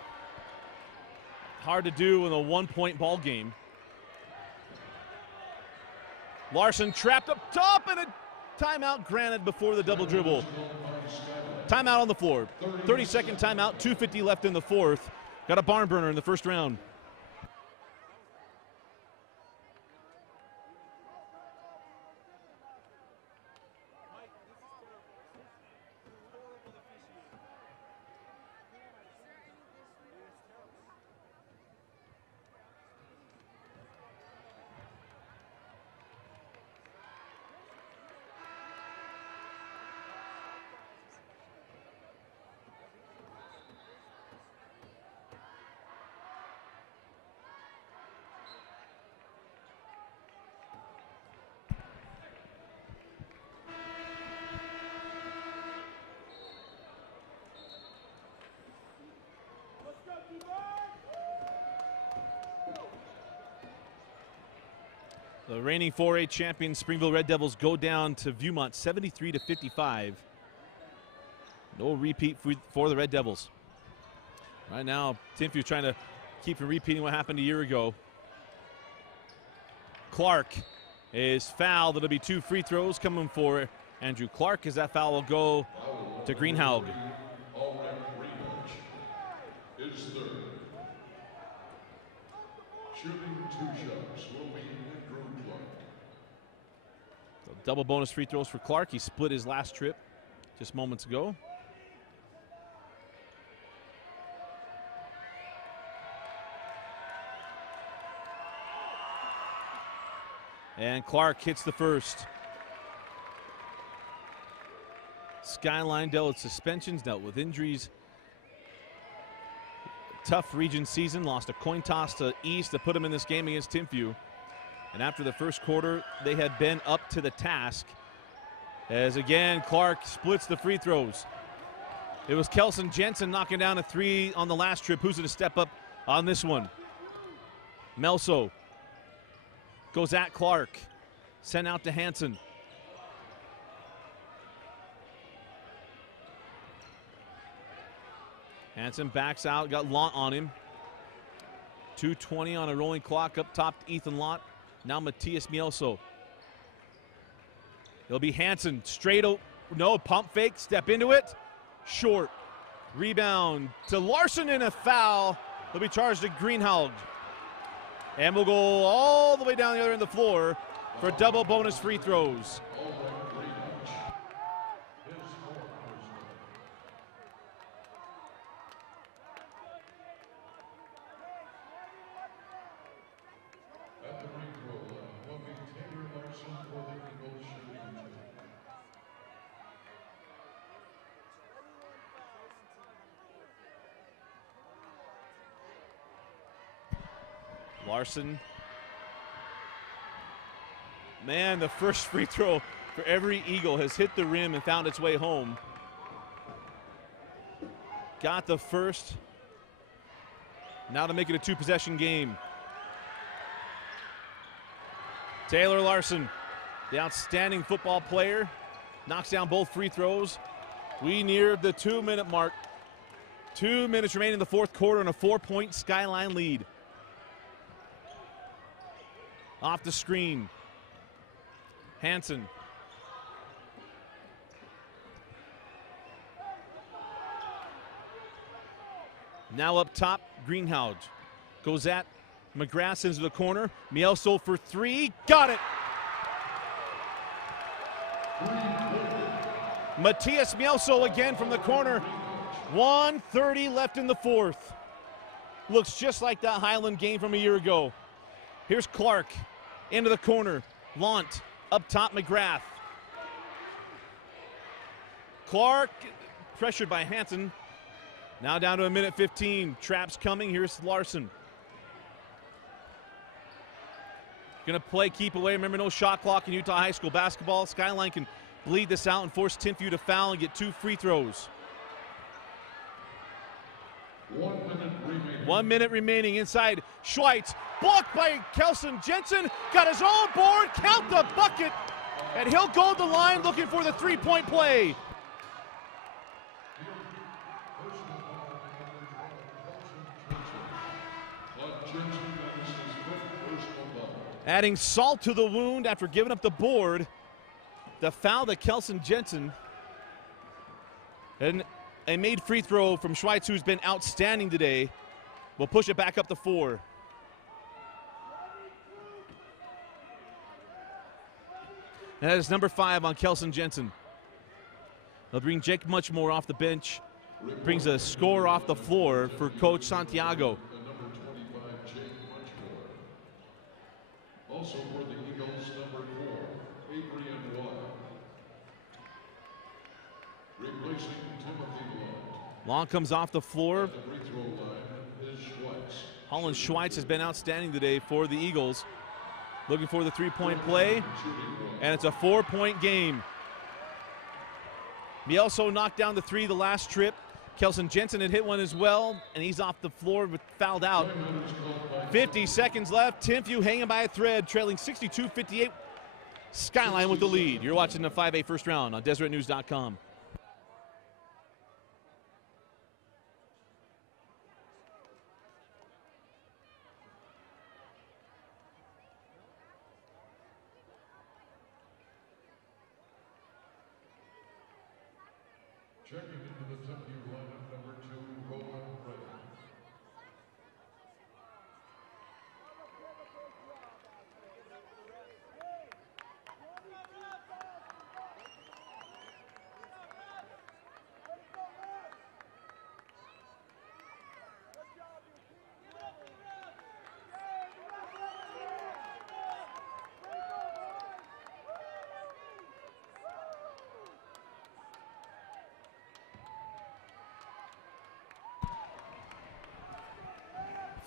Hard to do in a 1-point ball game. Larson trapped up top and a timeout granted before the double dribble. Timeout on the floor. 30-second timeout, 2:50 left in the fourth. Got a barn burner in the first round. The reigning 4A champions Springville Red Devils go down to Viewmont 73-55. No repeat for the Red Devils. Right now, Timpview trying to keep from repeating what happened a year ago. Clark is fouled. It'll be 2 free throws coming for Andrew Clark as that foul will go to Greenhaug. Is third. Shooting 2 shots will be Andrew Clark. So double bonus free throws for Clark. He split his last trip just moments ago. And Clark hits the first. Skyline dealt with suspensions, dealt with injuries. Tough region season, lost a coin toss to East to put them in this game against Timpview. And after the first quarter, they had been up to the task. As again, Clark splits the free throws. It was Kelson Jensen knocking down a 3 on the last trip. Who's going to step up on this one? Melso goes at Clark. Sent out to Hansen. Hansen backs out, got Launt on him. 2:20 on a rolling clock up top to Ethan Launt. Now Matthias Mielso. It'll be Hansen straight, no, pump fake, step into it. Short. Rebound to Larson and a foul. They'll be charged to Greenhaug. And we'll go all the way down the other end of the floor for double bonus free throws. Larson. Man, the first free throw for every Eagle has hit the rim and found its way home. Got the first. Now to make it a 2-possession game. Taylor Larson, the outstanding football player, knocks down both free throws. We near the 2-minute mark. 2 minutes remaining in the fourth quarter and a 4-point Skyline lead. Off the screen. Hansen. Now up top, Greenhouse. Goes at McGrath into the corner. Mielso for three. Got it. Matias Mielso again from the corner. 1:30 left in the fourth. Looks just like that Highland game from a year ago. Here's Clark into the corner. Lant up top, McGrath. Clark pressured by Hansen. Now down to 1:15. Traps coming. Here's Larson. Gonna play keep away. Remember, no shot clock in Utah High School basketball. Skyline can bleed this out and force Timpview to foul and get 2 free throws. 1 minute remaining. 1 minute remaining inside. Schweitz blocked by Kelson Jensen. Got his own board. Count the bucket. And he'll go to the line looking for the 3-point play. Adding salt to the wound after giving up the board. The foul to Kelson Jensen. And a made free throw from Schweitz, who's been outstanding today. Will push it back up to 4. And that is number 5 on Kelson Jensen. They'll bring Jake Muchmore off the bench. Brings a score off the floor for Coach Santiago. Number 25, Jake Muchmore. Also for the Eagles, number 4, Adrian Watt. Replacing Timothy Lund. Long comes off the floor. The free throw line is Schweitz. Holland Schweitz has been outstanding today for the Eagles. Looking for the 3-point play, and it's a 4-point game. Mielso knocked down the 3 the last trip. Kelson Jensen had hit one as well, and he's off the floor but fouled out. 50 seconds left. Timpview hanging by a thread, trailing 62-58. Skyline with the lead. You're watching the 5A first round on DeseretNews.com. Checking into the Timpview lineup, number 2, Roland Ray.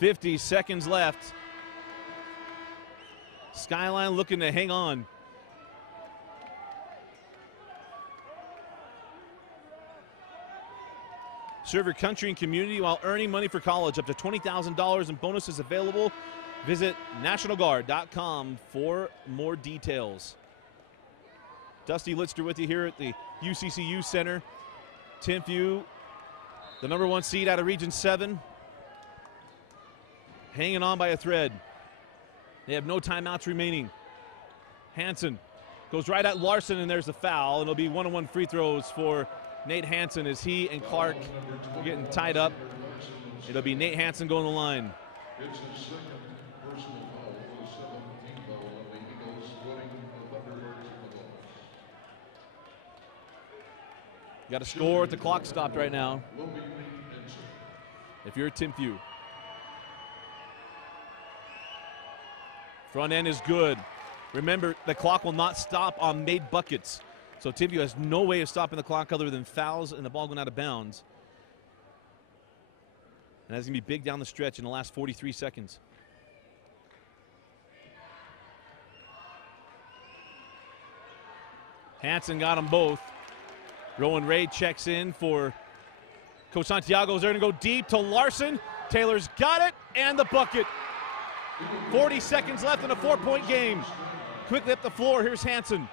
.50 seconds left. Skyline looking to hang on. Serve your country and community while earning money for college. Up to $20,000 in bonuses available. Visit NationalGuard.com for more details. Dusty Litster with you here at the UCCU Center. Timpview, the number 1 seed out of Region 7. Hanging on by a thread. They have no timeouts remaining. Hansen goes right at Larson, and there's the foul. And it'll be 1-on-1 free throws for Nate Hansen as he and Clark are getting tied up. It'll be Nate Hansen going to the line. It's his second personal foul for the 7th team foul on the Eagles, winning the Thunderbirds of the loss. Got to score at the clock stopped right now. Will be Nate Hansen. If you're a Timpview. Front end is good. Remember, the clock will not stop on made buckets. So Timpview has no way of stopping the clock other than fouls and the ball going out of bounds. And that's going to be big down the stretch in the last 43 seconds. Hansen got them both. Rowan Ray checks in for Coach Santiago. They're going to go deep to Larson. Taylor's got it, and the bucket. 40 seconds left in a 4-point game. quickly up the floor. Here's Hansen.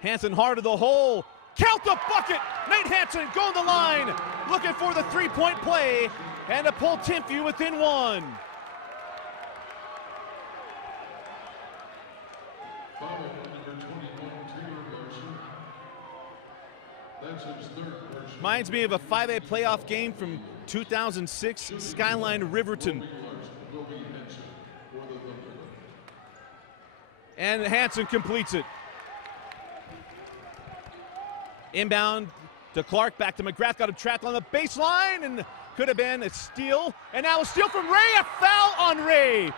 Hansen hard to the hole. Count the bucket! Nate Hansen going the line, looking for the three-point play, and to pull Timpview within one. Foul on number 21, Taylor Larson. That's his third personal. Reminds me of a 5A playoff game from 2006, Skyline Riverton. And Hansen completes it. Inbound to Clark, back to McGrath, got a track on the baseline, and could have been a steal. And now a steal from Ray, a foul on Ray.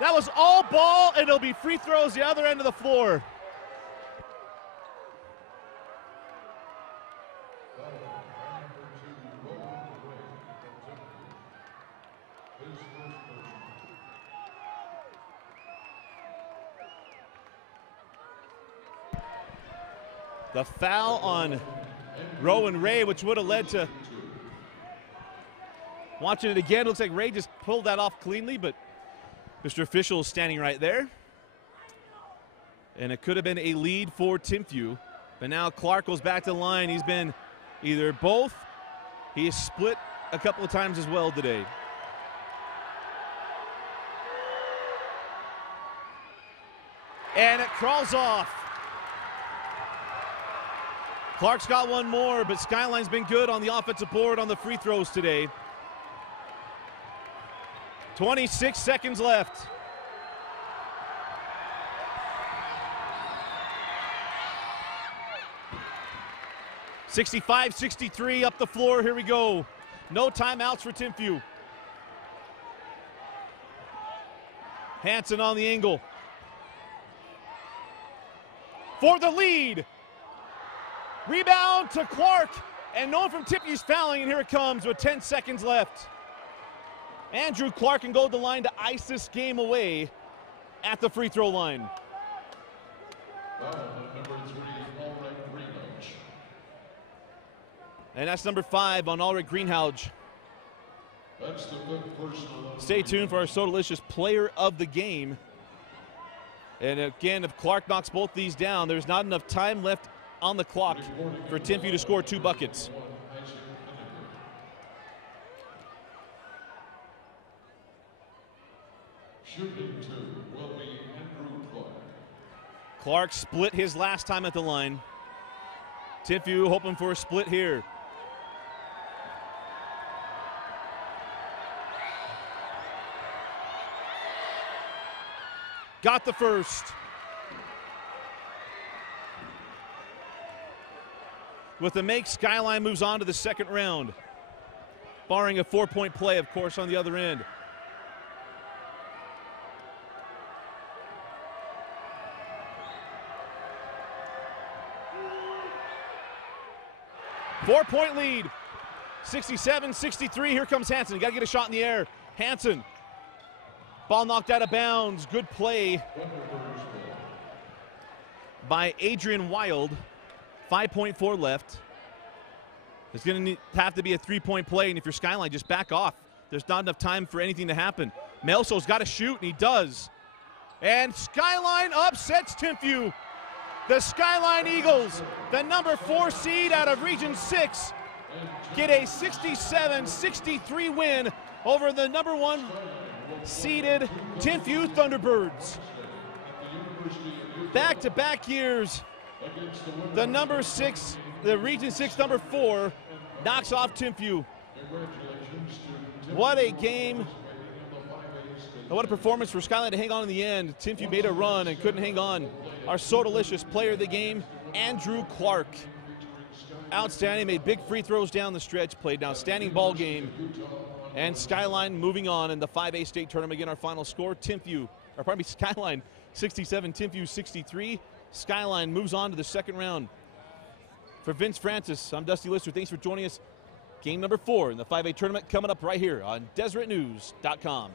That was all ball, and it'll be free throws the other end of the floor. The foul on Rowan Ray, which would have led to, watching it again, looks like Ray just pulled that off cleanly, but Mr. Official is standing right there. And it could have been a lead for Timpview. But now Clark goes back to the line. He's been either both. He has split a couple of times as well today. And it crawls off. Clark's got one more, but Skyline's been good on the offensive board on the free throws today. 26 seconds left. (65-63) up the floor. Here we go. No timeouts for Timpview. Hansen on the angle. For the lead. Rebound to Clark, and no one from Timpview's fouling, and here it comes with 10 seconds left. Andrew Clark can go to the line to ice this game away at the free throw line. Number 3, Ulrich Greenhouse. And that's number 5 on Ulrich Greenhouse. That's the fifth personal. Stay tuned for our So Delicious Player of the Game. And again, if Clark knocks both these down, there's not enough time left on the clock for Timpview to score 2 buckets. Shooting 2 will be Andrew Clark. Clark split his last time at the line. Timpview hoping for a split here. Got the first. With the make, Skyline moves on to the second round. Barring a 4-point play, of course, on the other end. Four-point lead. 67-63. Here comes Hansen. Got to get a shot in the air. Hansen. Ball knocked out of bounds. Good play by Adrian Wild. 5.4 left. It's going to have to be a 3-point play, and if you're Skyline, just back off. There's not enough time for anything to happen. Melso's got to shoot, and he does. And Skyline upsets Timpview. The Skyline Eagles, the number 4 seed out of Region 6, get a 67-63 win over the number 1 seeded Timpview Thunderbirds. Back-to-back years, the number 6, the Region 6 number 4, knocks off Timpview. What a game. What a performance for Skyline to hang on in the end. Timpview made a run and couldn't hang on. Our So Delicious Player of the Game, Andrew Clark. Outstanding, made big free throws down the stretch, played an outstanding ball game. And Skyline moving on in the 5A state tournament. Again, our final score, Skyline 67, Timpview 63. Skyline moves on to the second round. For Vince Francis, I'm Dusty Lister. Thanks for joining us. Game number 4 in the 5A tournament coming up right here on DeseretNews.com.